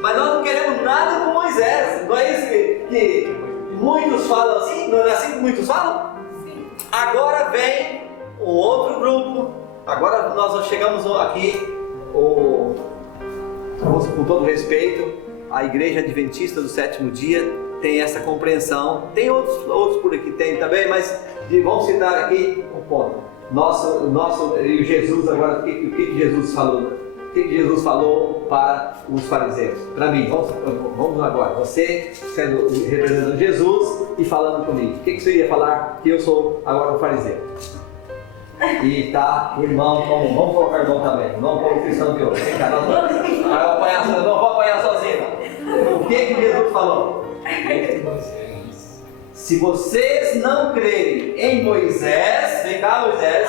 Mas nós não queremos nada com Moisés. Não é isso que muitos falam assim? Não é assim que muitos falam? Sim. Agora vem um outro grupo. Agora nós chegamos aqui, com todo respeito, a Igreja Adventista do Sétimo Dia tem essa compreensão. Tem outros por aqui tem também, mas vamos citar aqui um ponto. E Jesus agora, o que Jesus falou? O que Jesus falou para os fariseus? Para mim, vamos agora. Você sendo representando Jesus e falando comigo. O que você ia falar? Que eu sou agora um fariseu. E tá o irmão, vamos colocar o irmão também. Vamos pôr o cristão de hoje. Vem cá, não vou apanhar sozinho. O que Jesus falou? Se vocês não crerem em Moisés, vem cá, Moisés,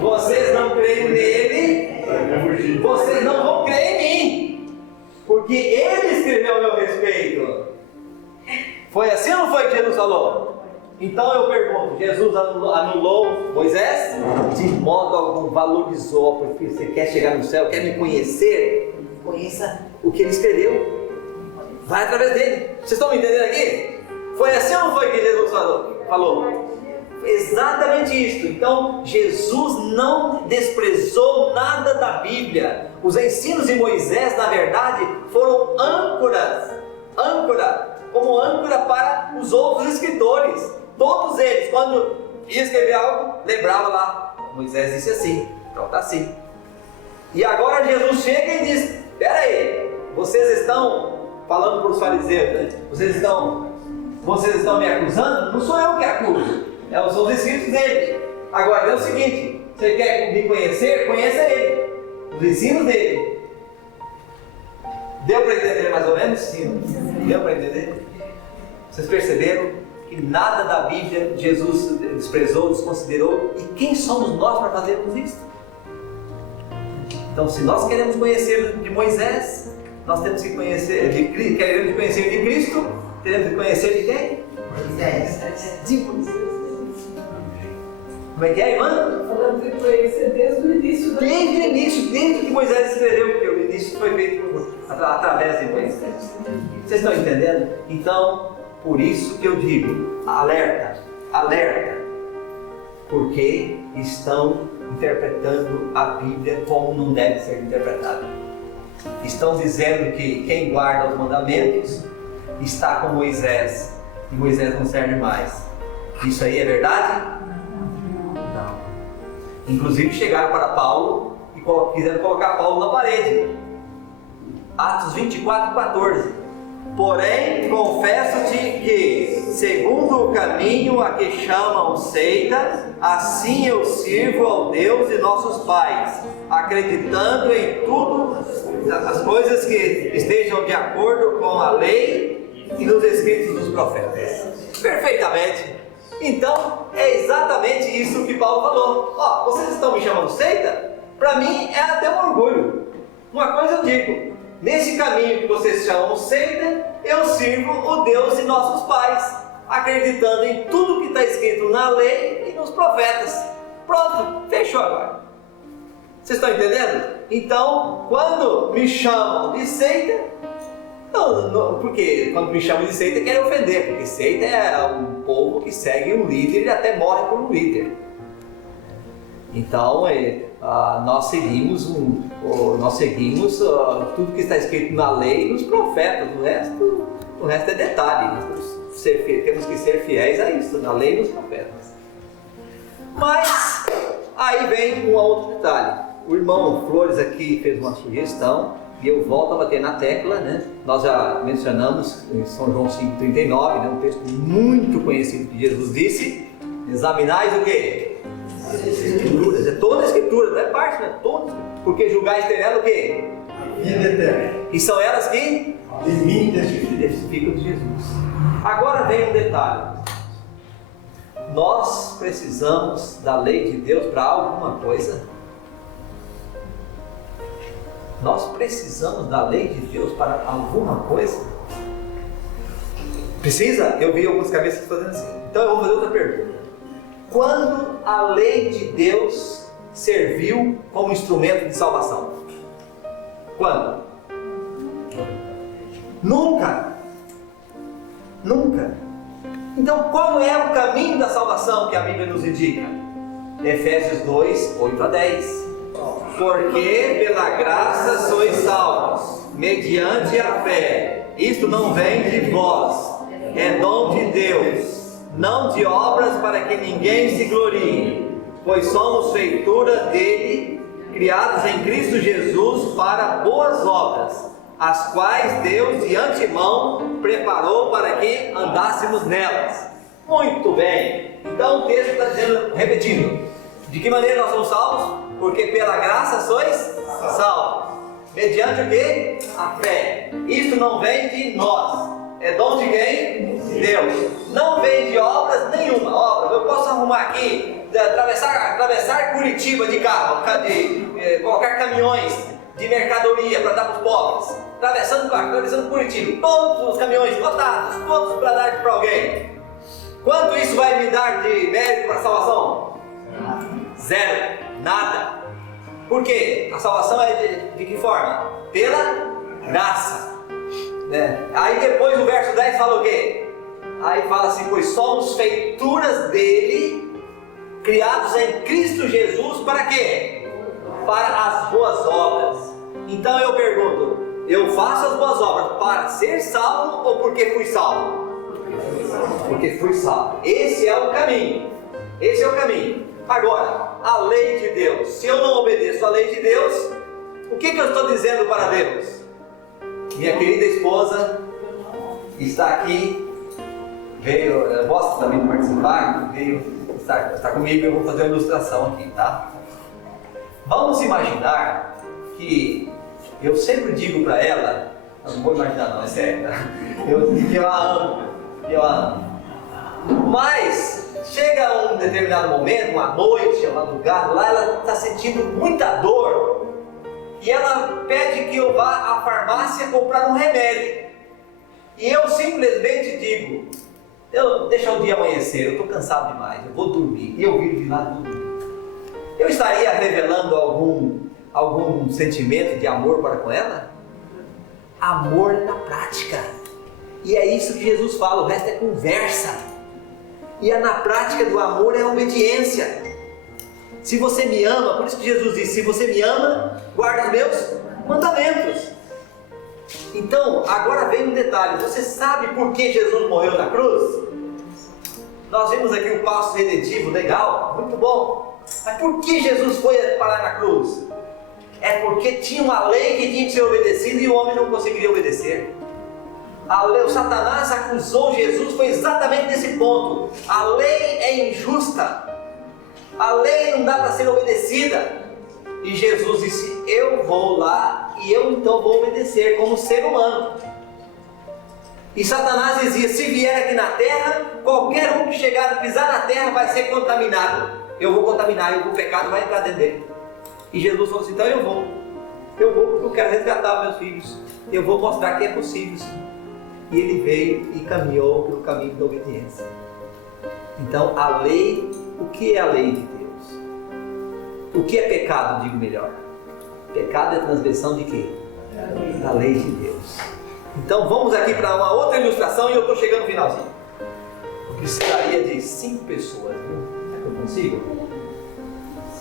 vocês não crerem nele, vocês não vão crer em mim, porque ele escreveu a meu respeito. Foi assim ou não foi que Jesus falou? Então eu pergunto, Jesus anulou Moisés? De modo algum valorizou, porque você quer chegar no céu, quer me conhecer? Conheça o que ele escreveu. Vai através dele. Vocês estão me entendendo aqui? Foi assim ou não foi que Jesus falou? Exatamente isso. Então Jesus não desprezou nada da Bíblia. Os ensinos de Moisés, na verdade, foram como âncora para os outros escritores. Todos eles, quando ia escrever algo, lembrava lá, Moisés disse assim, então está assim. E agora Jesus chega e diz: espera aí, vocês estão falando para os fariseus, né? Vocês estão me acusando? Não sou eu que acuso, são os escritos dele. Agora é o seguinte, você quer me conhecer? Conheça ele, os ensinos dele. Deu para entender mais ou menos? Sim. Deu para entender? Vocês perceberam que nada da Bíblia Jesus desprezou, desconsiderou? E quem somos nós para fazermos isso? Então, se nós queremos conhecer de Moisés, nós temos que conhecer queremos conhecer de Cristo, temos que conhecer de quem? Moisés. De Moisés. Como é que é, irmã? Falando de conhecer desde o início. Desde o início, desde que Moisés escreveu, porque o início foi feito através de Moisés. Vocês estão entendendo? Então, por isso que eu digo, alerta, porque estão interpretando a Bíblia como não deve ser interpretada. Estão dizendo que quem guarda os mandamentos está com Moisés, e Moisés não serve mais. Isso aí é verdade? Não. Inclusive chegaram para Paulo e quiseram colocar Paulo na parede. Atos 24:14. Porém, confesso-te que, segundo o caminho a que chamam seita, assim eu sirvo ao Deus de nossos pais, acreditando em tudo as coisas que estejam de acordo com a lei e nos escritos dos profetas. Perfeitamente. Então, é exatamente isso que Paulo falou. Vocês estão me chamando seita? Para mim é até um orgulho. Uma coisa eu digo: nesse caminho que vocês chamam seita, eu sirvo o Deus de nossos pais, acreditando em tudo que está escrito na lei e nos profetas. Pronto, fechou agora. Vocês estão entendendo? Então, quando me chamam de seita, porque quando me chamam de seita querem ofender, porque seita é um povo que segue um líder e até morre por um líder. Então, nós seguimos tudo que está escrito na lei e nos profetas. O resto é detalhe. Nós temos que ser fiéis a isso, na lei e nos profetas. Mas aí vem um outro detalhe. O irmão Flores aqui fez uma sugestão e eu volto a bater na tecla, né? Nós já mencionamos em São João 5,39, né? Um texto muito conhecido que Jesus disse: examinais o quê? As Escrituras. É toda a Escritura, não é parte, né? Toda. Porque julgais ter ela o quê? A vida eterna. E são elas que De mim testificam. testificam de Jesus. Agora vem um detalhe. Nós precisamos da lei de Deus para alguma coisa? Nós precisamos da lei de Deus para alguma coisa? Precisa? Eu vi algumas cabeças fazendo assim. Então eu vou fazer outra pergunta. Quando a lei de Deus serviu como instrumento de salvação? Quando? Nunca. Nunca. Então qual é o caminho da salvação que a Bíblia nos indica? Efésios 2, 8 a 10. Porque pela graça sois salvos, mediante a fé. Isto não vem de vós, é dom de Deus, não de obras para que ninguém se glorie, pois somos feitura dele, criados em Cristo Jesus para boas obras, as quais Deus de antemão preparou para que andássemos nelas. Muito bem, então o texto está dizendo, repetindo, de que maneira nós somos salvos? Porque pela graça sois salvos. Mediante o quê? A fé. Isso não vem de nós. É dom de quem? De Deus. Não vem de obras nenhuma. Obras, eu posso arrumar aqui, atravessar Curitiba de carro, colocar caminhões de mercadoria para dar para os pobres. Atravessando Curitiba. Todos os caminhões lotados, todos para dar para alguém. Quanto isso vai me dar de mérito para a salvação? Zero. Nada. Por quê? A salvação é de que forma? Pela graça. Aí depois o verso 10 fala o quê? Aí fala assim: pois somos feituras dele, criados em Cristo Jesus, para quê? Para as boas obras. Então eu pergunto, eu faço as boas obras para ser salvo ou porque fui salvo? Porque fui salvo. Esse é o caminho. Esse é o caminho. Agora, a lei de Deus. Se eu não obedeço à lei de Deus, o que eu estou dizendo para Deus? Minha querida esposa está aqui, veio, gosta também de participar, está comigo, eu vou fazer uma ilustração aqui, tá? Vamos imaginar que eu sempre digo para ela, não vou imaginar não, é sério, que eu a amo, mas chega um determinado momento, uma noite, uma madrugada, lá ela está sentindo muita dor e ela pede que eu vá à farmácia comprar um remédio. E eu simplesmente digo, deixa o dia amanhecer, eu estou cansado demais, eu vou dormir. E eu viro de lá e vou dormir. Eu estaria revelando algum sentimento de amor para com ela? Amor na prática. E é isso que Jesus fala, o resto é conversa. E na prática do amor é a obediência. Se você me ama, por isso que Jesus disse, se você me ama, guarda os meus mandamentos. Então, agora vem um detalhe, você sabe por que Jesus morreu na cruz? Nós vimos aqui um passo redentivo, legal, muito bom. Mas por que Jesus foi parar na cruz? É porque tinha uma lei que tinha que ser obedecida e o homem não conseguiria obedecer. O Satanás acusou Jesus, foi exatamente nesse ponto. A lei é injusta, a lei não dá para ser obedecida. E Jesus disse, eu vou lá e eu então vou obedecer como ser humano. E Satanás dizia, se vier aqui na terra, qualquer um que chegar a pisar na terra vai ser contaminado. Eu vou contaminar e o pecado vai entrar dentro dele. E Jesus falou assim, então eu vou porque eu quero resgatar meus filhos. Eu vou mostrar que é possível, sim. E ele veio e caminhou pelo caminho da obediência. Então a lei, o que é a lei de Deus? O que é pecado, digo melhor? Pecado é transgressão de quê? Da lei de Deus. Então vamos aqui para uma outra ilustração e eu estou chegando no finalzinho. Eu precisaria de 5 pessoas, né? Será que eu consigo?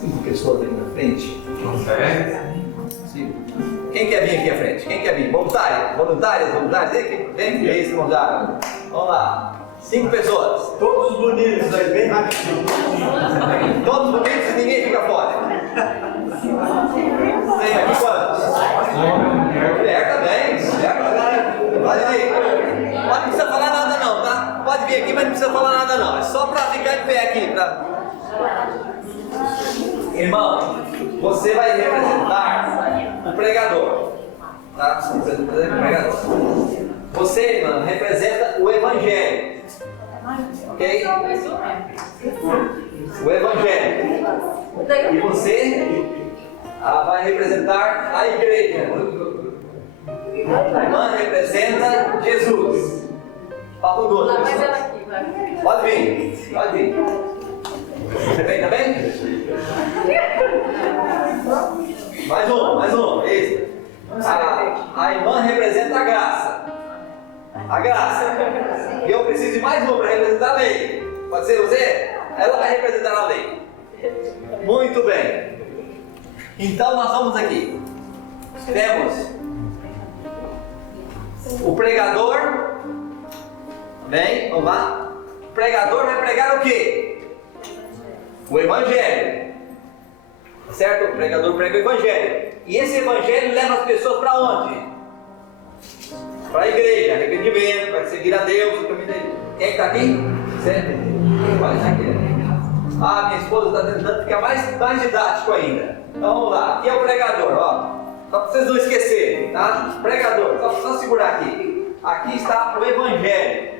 5 pessoas aqui na frente? Consigo. Quem quer vir aqui à frente? Quem quer vir? Voluntários? Vem, vamos lá. Vamos lá. 5 pessoas. Todos bonitos aí, bem rapidinho. Todos bonitos e ninguém fica fora. Tem aqui quantos? Mulher também. Pode vir. Não precisa falar nada não, tá? Pode vir aqui, mas não precisa falar nada não. É só para ficar de pé aqui. Irmão, você vai representar o pregador. Tá? Você representa o pregador. Você, irmã, representa o Evangelho. Ok? O Evangelho. E você vai representar a igreja. A irmã representa Jesus. Faltam 2 pessoas. Pode vir. Pode vir. Você vem também? Mais um. Isso. A irmã representa a graça. A graça. E eu preciso de mais um para representar a lei. Pode ser você? Ela vai representar a lei. Muito bem. Então nós vamos aqui. Temos o pregador. Bem, vamos lá. O pregador vai pregar o quê? O Evangelho. Certo? O pregador prega o Evangelho. E esse Evangelho leva as pessoas para onde? Para a igreja, arrependimento, para seguir a Deus. Quem está aqui? Certo? Pode estar aqui. Minha esposa está tentando ficar mais didático ainda. Então vamos lá. Aqui é o pregador, ó. Só para vocês não esquecerem, tá? Pregador, só segurar aqui. Aqui está o Evangelho.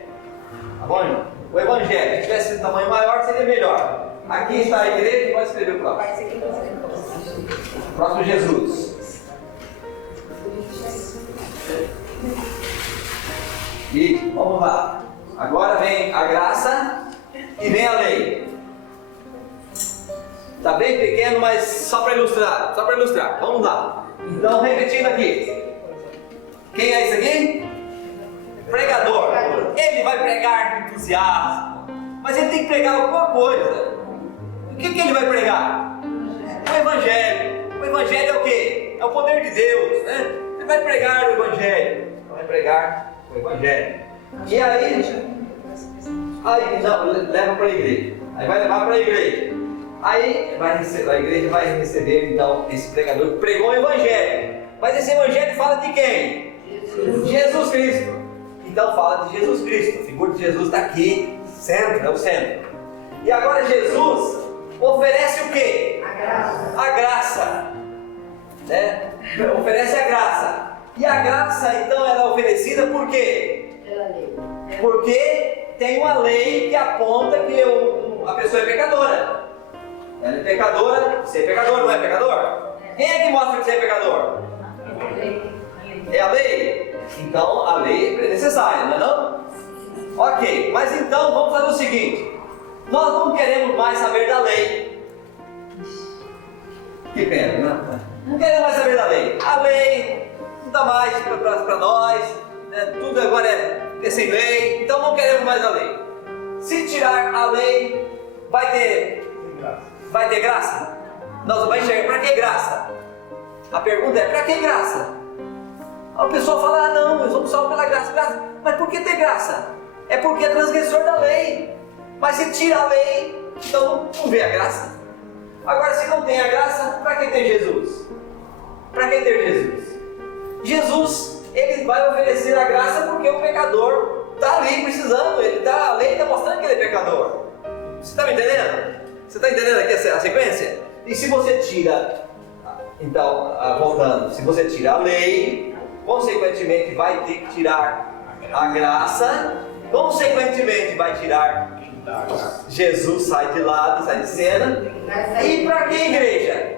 Tá bom, irmão? O Evangelho. Se tivesse de tamanho maior, seria melhor. Aqui está a igreja, pode escrever o próximo. Próximo Jesus. E vamos lá. Agora vem a graça e vem a lei. Está bem pequeno, mas só para ilustrar. Vamos lá. Então, repetindo aqui. Quem é esse aqui? Pregador. Ele vai pregar com entusiasmo. Mas ele tem que pregar alguma coisa. O que ele vai pregar? O Evangelho. O Evangelho é o quê? É o poder de Deus, né? Ele vai pregar o Evangelho. Vai pregar o Evangelho. E aí não, leva para a igreja. Aí vai levar para a igreja. Aí a igreja vai receber então esse pregador que pregou o Evangelho. Mas esse Evangelho fala de quem? Jesus Cristo. Então fala de Jesus Cristo. A figura de Jesus está aqui, centro, é o centro. E agora Jesus oferece o quê? A graça. Né? Oferece a graça. E a graça então ela é oferecida por quê? Pela lei. Porque tem uma lei que aponta que a pessoa é pecadora. Ela é pecadora, você é pecador, não é pecador? Quem é que mostra que você é pecador? É a lei? Então a lei é necessária, não é não? Ok, mas então vamos fazer o seguinte. Nós não queremos mais saber da lei. Que pena, né? Não queremos mais saber da lei. A lei não dá mais para nós, né? Tudo agora é sem lei, então não queremos mais a lei. Se tirar a lei, vai ter graça? Nós vamos enxergar, para que graça? A pergunta é, para que graça? A pessoa fala, não, nós vamos só pela graça. Mas por que ter graça? É porque é transgressor da lei. Mas se tira a lei, então não vê a graça. Agora, se não tem a graça, para que ter Jesus? Para que ter Jesus? Jesus, ele vai oferecer a graça porque o pecador está ali precisando. A lei está mostrando que ele é pecador. Você está me entendendo? Você está entendendo aqui a sequência? E se você tira, então, voltando, se você tira a lei, consequentemente vai ter que tirar a graça, consequentemente vai tirar Jesus, sai de lado, sai de cena. E para que igreja?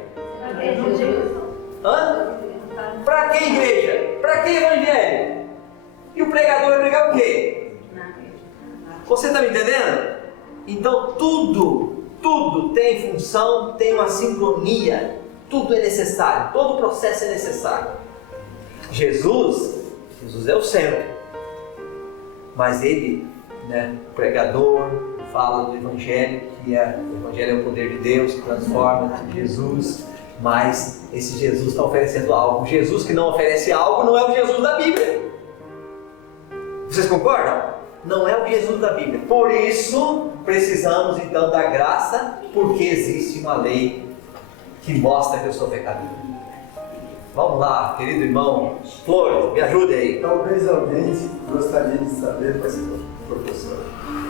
Para que igreja? Para que evangelho? E o pregador vai pregar o quê? Você está me entendendo? Então tudo tudo tem função, tem uma sincronia, tudo é necessário, todo o processo é necessário. Jesus é o centro, mas ele, o pregador, fala do Evangelho, que o Evangelho é o poder de Deus, que transforma Jesus, mas esse Jesus está oferecendo algo. O Jesus que não oferece algo não é o Jesus da Bíblia. Vocês concordam? Não é o Jesus da Bíblia. Por isso, precisamos então da graça, porque existe uma lei que mostra que eu sou pecador. Vamos lá, querido irmão Flores, me ajude aí. Talvez alguém gostaria de saber, professor,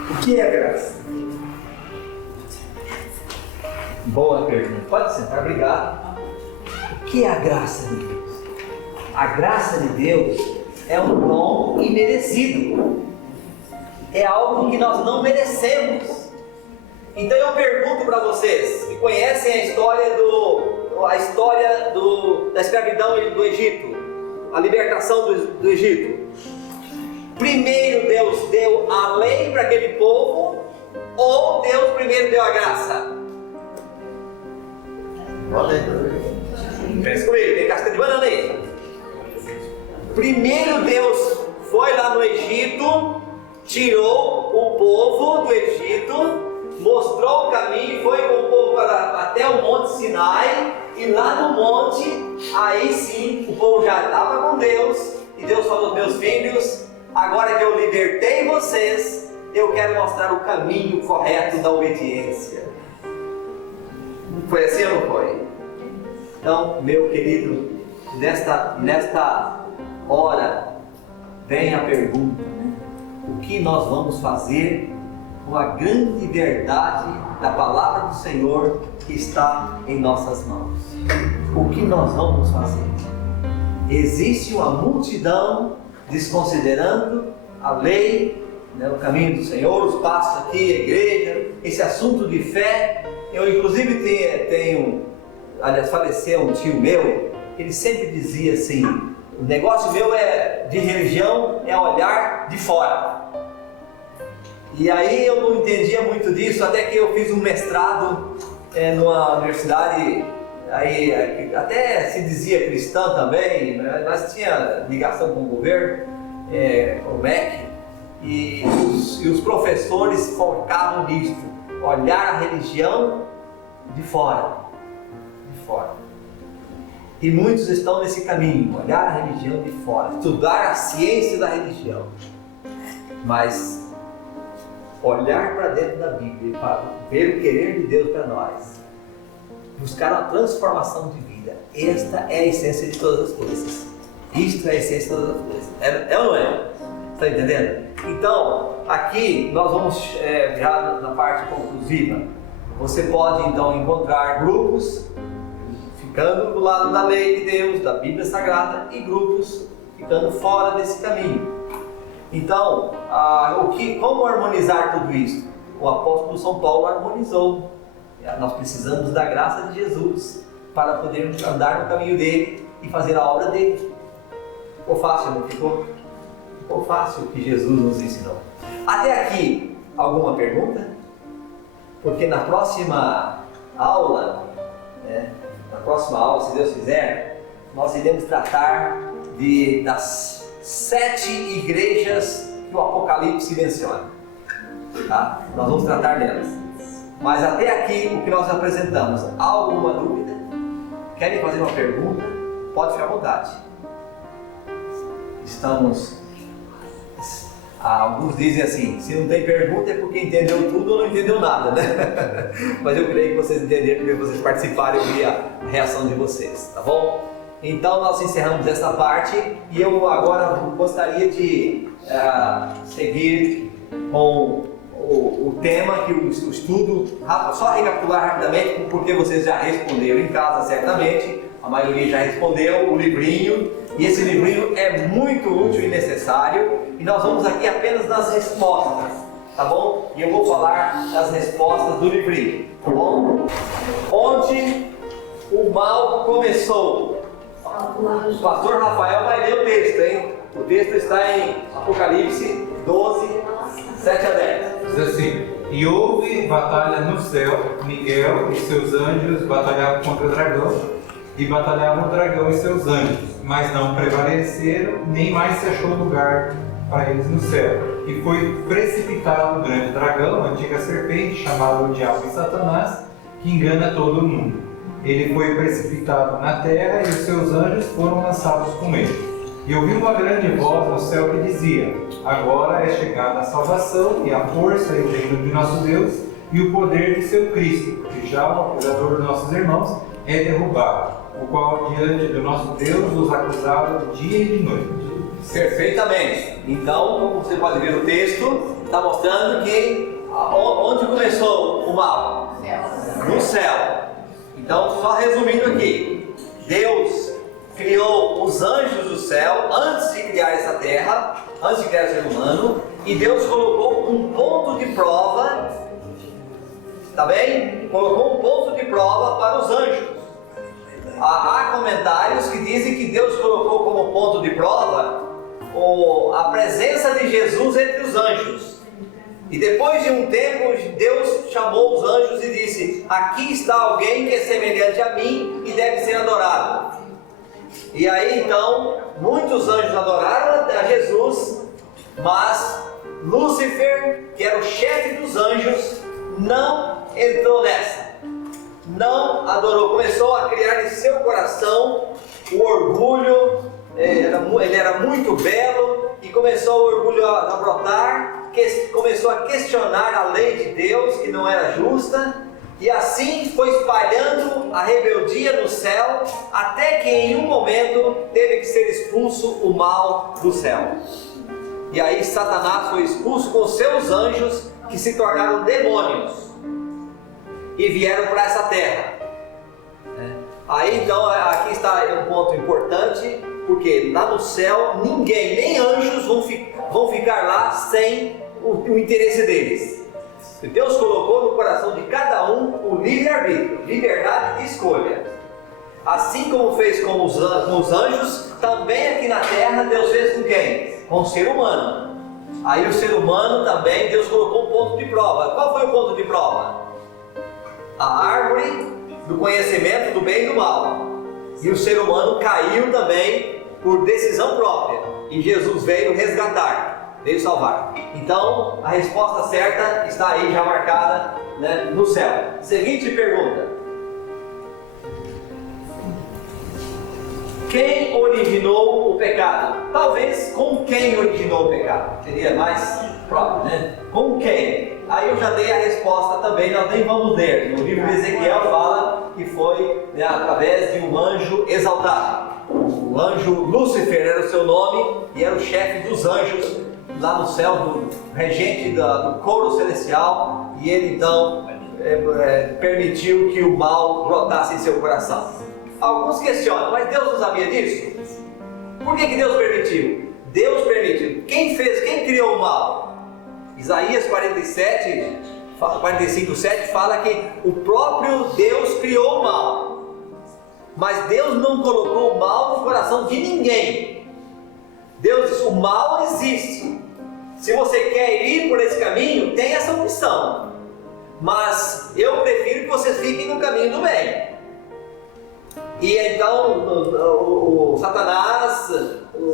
o que é graça? Boa pergunta. Pode sentar, obrigado. O que é a graça de Deus? A graça de Deus é um dom imerecido. É algo que nós não merecemos. Então eu pergunto para vocês que conhecem a história da escravidão do Egito, a libertação do Egito. Primeiro Deus deu a lei para aquele povo, ou Deus primeiro deu a graça? Pensa comigo, tem casca de banana aí. Primeiro Deus foi lá no Egito, tirou o povo do Egito, mostrou o caminho, foi com o povo até o Monte Sinai, e lá no monte, aí sim, o povo já estava com Deus, e Deus falou: meus filhos, agora que eu libertei vocês, eu quero mostrar o caminho correto da obediência. Foi assim ou não foi? Então, meu querido, nesta hora, vem a pergunta: o que nós vamos fazer com a grande verdade da palavra do Senhor que está em nossas mãos? O que nós vamos fazer? Existe uma multidão desconsiderando a lei, o caminho do Senhor, os passos aqui, a igreja, esse assunto de fé. Eu inclusive aliás, faleceu um tio meu, ele sempre dizia assim: o negócio meu de religião é olhar de fora. E aí eu não entendia muito disso, até que eu fiz um mestrado numa universidade, aí até se dizia cristã também, mas tinha ligação com o governo, o MEC, e os professores focavam nisso, olhar a religião de fora. E muitos estão nesse caminho, olhar a religião de fora, estudar a ciência da religião, mas olhar para dentro da Bíblia, para ver o querer de Deus para nós, buscar a transformação de vida. Esta é a essência de todas as coisas. Isto é a essência de todas as coisas. É ou não é? Está entendendo? Então, aqui nós vamos já na parte conclusiva. Você pode então encontrar grupos ficando do lado da lei de Deus, da Bíblia Sagrada, e grupos ficando fora desse caminho. Então, como harmonizar tudo isso? O apóstolo São Paulo harmonizou. Nós precisamos da graça de Jesus para podermos andar no caminho dele e fazer a obra dele. Ficou fácil, não ficou? Ficou fácil o que Jesus nos ensinou. Até aqui, alguma pergunta? Porque na próxima aula, se Deus quiser, nós iremos tratar das 7 igrejas que o Apocalipse menciona. Tá? Nós vamos tratar delas. Mas até aqui o que nós apresentamos. Há alguma dúvida? Querem fazer uma pergunta? Pode ficar à vontade. Alguns dizem assim: se não tem pergunta é porque entendeu tudo ou não entendeu nada, né? Mas eu creio que vocês entenderam, porque vocês participaram e eu vi a reação de vocês, tá bom? Então nós encerramos essa parte e eu agora gostaria de seguir com o tema que o estudo, só recapitular rapidamente, porque vocês já responderam em casa certamente, a maioria já respondeu, o livrinho, e esse livrinho é muito útil e necessário, e nós vamos aqui apenas nas respostas, tá bom? E eu vou falar das respostas do livrinho, tá bom? Onde o mal começou? O pastor Rafael vai ler o texto, hein? O texto está em Apocalipse 12, 7 a 10. Diz assim: E houve batalha no céu. Miguel e seus anjos batalhavam contra o dragão, e batalhavam o dragão e seus anjos, mas não prevaleceram, nem mais se achou lugar para eles no céu. E foi precipitado o grande dragão, a antiga serpente, chamado o Diabo e Satanás, que engana todo o mundo. Ele foi precipitado na terra e os seus anjos foram lançados com ele. E ouvi uma grande voz no céu que dizia: agora é chegada a salvação e a força e o reino de nosso Deus e o poder de seu Cristo, porque já o acusador dos nossos irmãos é derrubado, o qual diante do nosso Deus os acusava dia e de noite. Perfeitamente. Então, como você pode ver no texto, está mostrando que onde começou o mal? No céu. Então, só resumindo aqui, Deus criou os anjos do céu antes de criar essa terra, antes de criar o ser humano, e Deus colocou um ponto de prova, tá bem? Colocou um ponto de prova para os anjos. Há comentários que dizem que Deus colocou como ponto de prova a presença de Jesus entre os anjos. E depois de um tempo, Deus chamou os anjos e disse: aqui está alguém que é semelhante a mim e deve ser adorado. E aí então, muitos anjos adoraram a Jesus, mas Lúcifer, que era o chefe dos anjos, não entrou nessa. Não adorou, começou a criar em seu coração o orgulho. Ele era muito belo e começou o orgulho a brotar, começou a questionar a lei de Deus, que não era justa, e assim foi espalhando a rebeldia no céu, até que em um momento teve que ser expulso o mal do céu. E aí Satanás foi expulso com seus anjos, que se tornaram demônios e vieram para essa terra. Aí então, aqui está um ponto importante, porque lá no céu ninguém, nem anjos vão ficar lá sem o interesse deles. Deus colocou no coração de cada um o livre-arbítrio, liberdade de escolha. Assim como fez com os anjos, também aqui na terra Deus fez com quem? Com o ser humano. Aí o ser humano também, Deus colocou um ponto de prova. Qual foi o ponto de prova? A árvore do conhecimento do bem e do mal. E o ser humano caiu também por decisão própria. E Jesus veio resgatar, veio salvar. Então, a resposta certa está aí já marcada, né, no céu. Seguinte pergunta: quem originou o pecado? Talvez com quem originou o pecado. Seria mais próprio, né? Com quem? Aí eu já dei a resposta também, nós nem vamos ler. No livro de Ezequiel fala que foi, né, através de um anjo exaltado. O anjo Lúcifer era o seu nome e era o chefe dos anjos lá no céu, do regente do coro celestial, e ele então permitiu que o mal brotasse em seu coração. Alguns questionam, mas Deus não sabia disso? Por que Deus permitiu? Deus permitiu. Quem criou o mal? Isaías 45:7 fala que o próprio Deus criou o mal. Mas Deus não colocou o mal no coração de ninguém. Deus disse: o mal existe. Se você quer ir por esse caminho, tem essa opção. Mas eu prefiro que vocês fiquem no caminho do bem. E então o Satanás,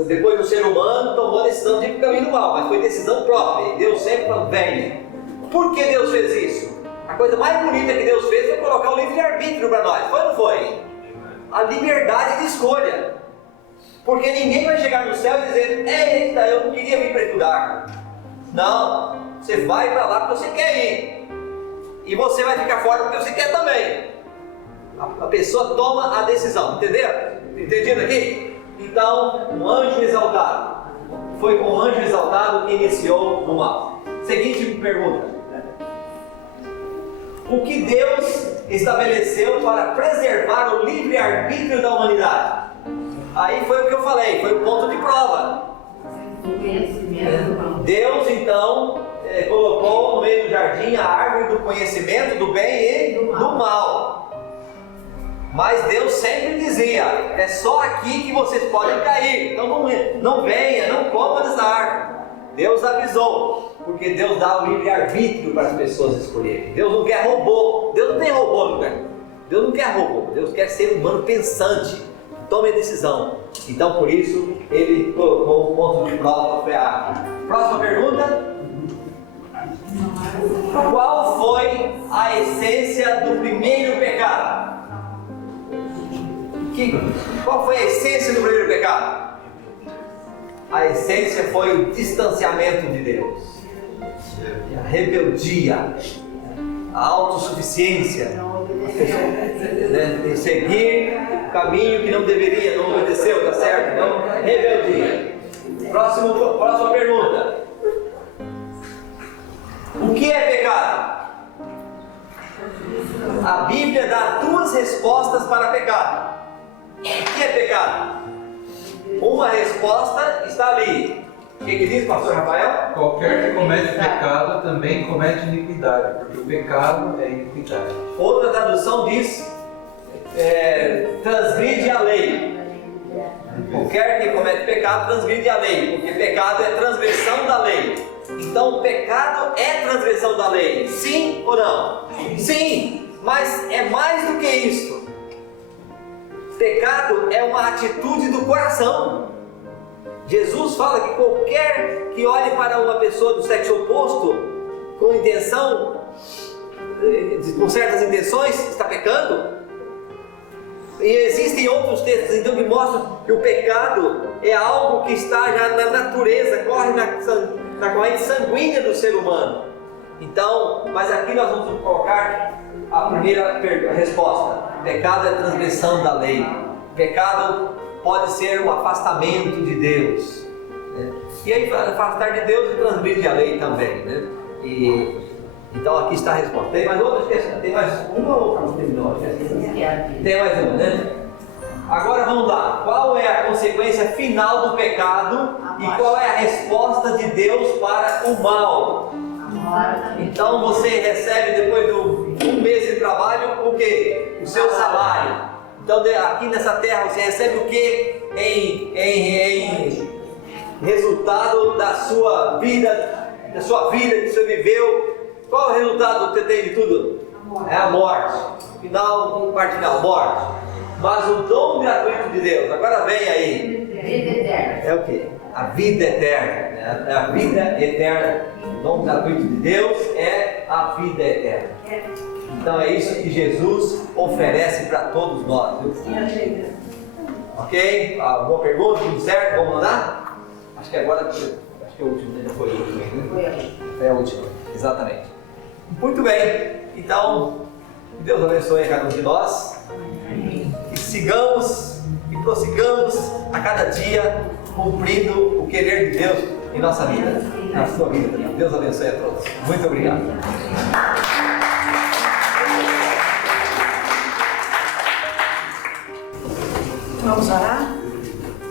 depois do ser humano, tomou a decisão de ir para o caminho do mal, mas foi decisão própria. E Deus sempre falou: venha. Por que Deus fez isso? A coisa mais bonita que Deus fez foi colocar o livre-arbítrio para nós. Foi ou não foi? A liberdade de escolha. Porque ninguém vai chegar no céu e dizer: eita, eu não queria vir para esse lugar. Não, você vai para lá porque você quer ir. E você vai ficar fora porque você quer também. A pessoa toma a decisão, entendeu? Entendido aqui? Então, um anjo exaltado. Foi com o anjo exaltado que iniciou o mal. Seguinte pergunta: o que Deus estabeleceu para preservar o livre-arbítrio da humanidade? Aí foi o que eu falei, foi o ponto de prova. Deus então colocou no meio do jardim a árvore do conhecimento do bem e do mal. Mas Deus sempre dizia: é só aqui que vocês podem cair, então não venha, não coma dessa árvore. Deus avisou. porque Deus dá o livre-arbítrio para as pessoas escolherem. Deus não quer robô, Deus não tem robô no lugar. Deus não quer robô, Deus quer ser humano pensante, tome a decisão. Então por isso Ele colocou um ponto de prova foi a água. Próxima pergunta. Qual foi a essência do primeiro pecado? Qual foi a essência do primeiro pecado? A essência foi o distanciamento de Deus, a rebeldia, a autossuficiência, de seguir o caminho que não deveria, não obedeceu, tá certo? Então, rebeldia. Próxima pergunta. O que é pecado? A Bíblia dá duas respostas para pecado. O que é pecado? Uma resposta está ali. O que diz, pastor Rafael? Qualquer que comete pecado também comete iniquidade, porque o pecado é iniquidade. Outra tradução diz, transgride a lei. Qualquer que comete pecado transgride a lei, porque pecado é transgressão da lei. Então o pecado é transgressão da lei, sim ou não? Sim, mas é mais do que isso. Pecado é uma atitude do coração. Jesus fala que qualquer que olhe para uma pessoa do sexo oposto com intenção, com certas intenções, está pecando. E existem outros textos então que mostram que o pecado é algo que está já na natureza, corre na corrente sanguínea do ser humano. Então, mas aqui nós vamos colocar a primeira resposta. Pecado é transgressão da lei. Pecado pode ser um afastamento de Deus, né? E aí afastar de Deus e transgredir a lei também, né? Então aqui está a resposta. Tem mais outras questões? Tem mais uma ou não terminou? Tem mais uma, né? Agora vamos lá. Qual é a consequência final do pecado e qual é a resposta de Deus para o mal? Então você recebe depois de um mês de trabalho o quê? O seu salário. Então aqui nessa terra você recebe o quê? Em resultado da sua vida que você viveu. Qual é o resultado que você tem de tudo? É a morte. Final, parte final, morte. Mas o dom gratuito de Deus, agora vem aí. Vida eterna. É o quê? A vida eterna. Né? A vida eterna. O dom gratuito de Deus é a vida eterna. Então é isso que Jesus oferece para todos nós. Viu? Ok? Alguma pergunta? Tudo certo? Vamos mandar? Acho que agora. Acho que é o último, né? Foi o último, né? Foi a última, exatamente. Muito bem. Então, Deus abençoe a cada um de nós. Que sigamos e prossigamos a cada dia cumprindo o querer de Deus em nossa vida, na sua vida também. Deus abençoe a todos. Muito obrigado. Vamos orar?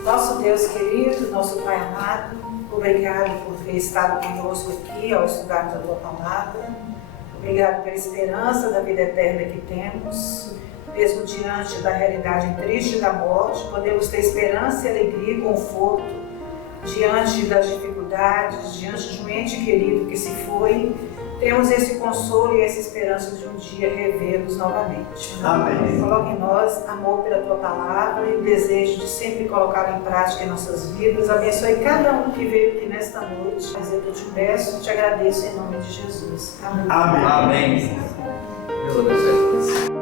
Nosso Deus querido, nosso Pai amado, obrigado por ter estado conosco aqui ao estudarmos a Tua Palavra. Obrigado pela esperança da vida eterna que temos. Mesmo diante da realidade triste da morte, podemos ter esperança e alegria e conforto diante das dificuldades, diante de um ente querido que se foi. Temos esse consolo e essa esperança de um dia revê-los novamente. Amém. Coloque em nós amor pela Tua Palavra e o desejo de sempre colocá-la em prática em nossas vidas. Abençoe cada um que veio aqui nesta noite. Mas eu te peço, te agradeço em nome de Jesus. Amém. Amém. Amém. Deus abençoe a todos.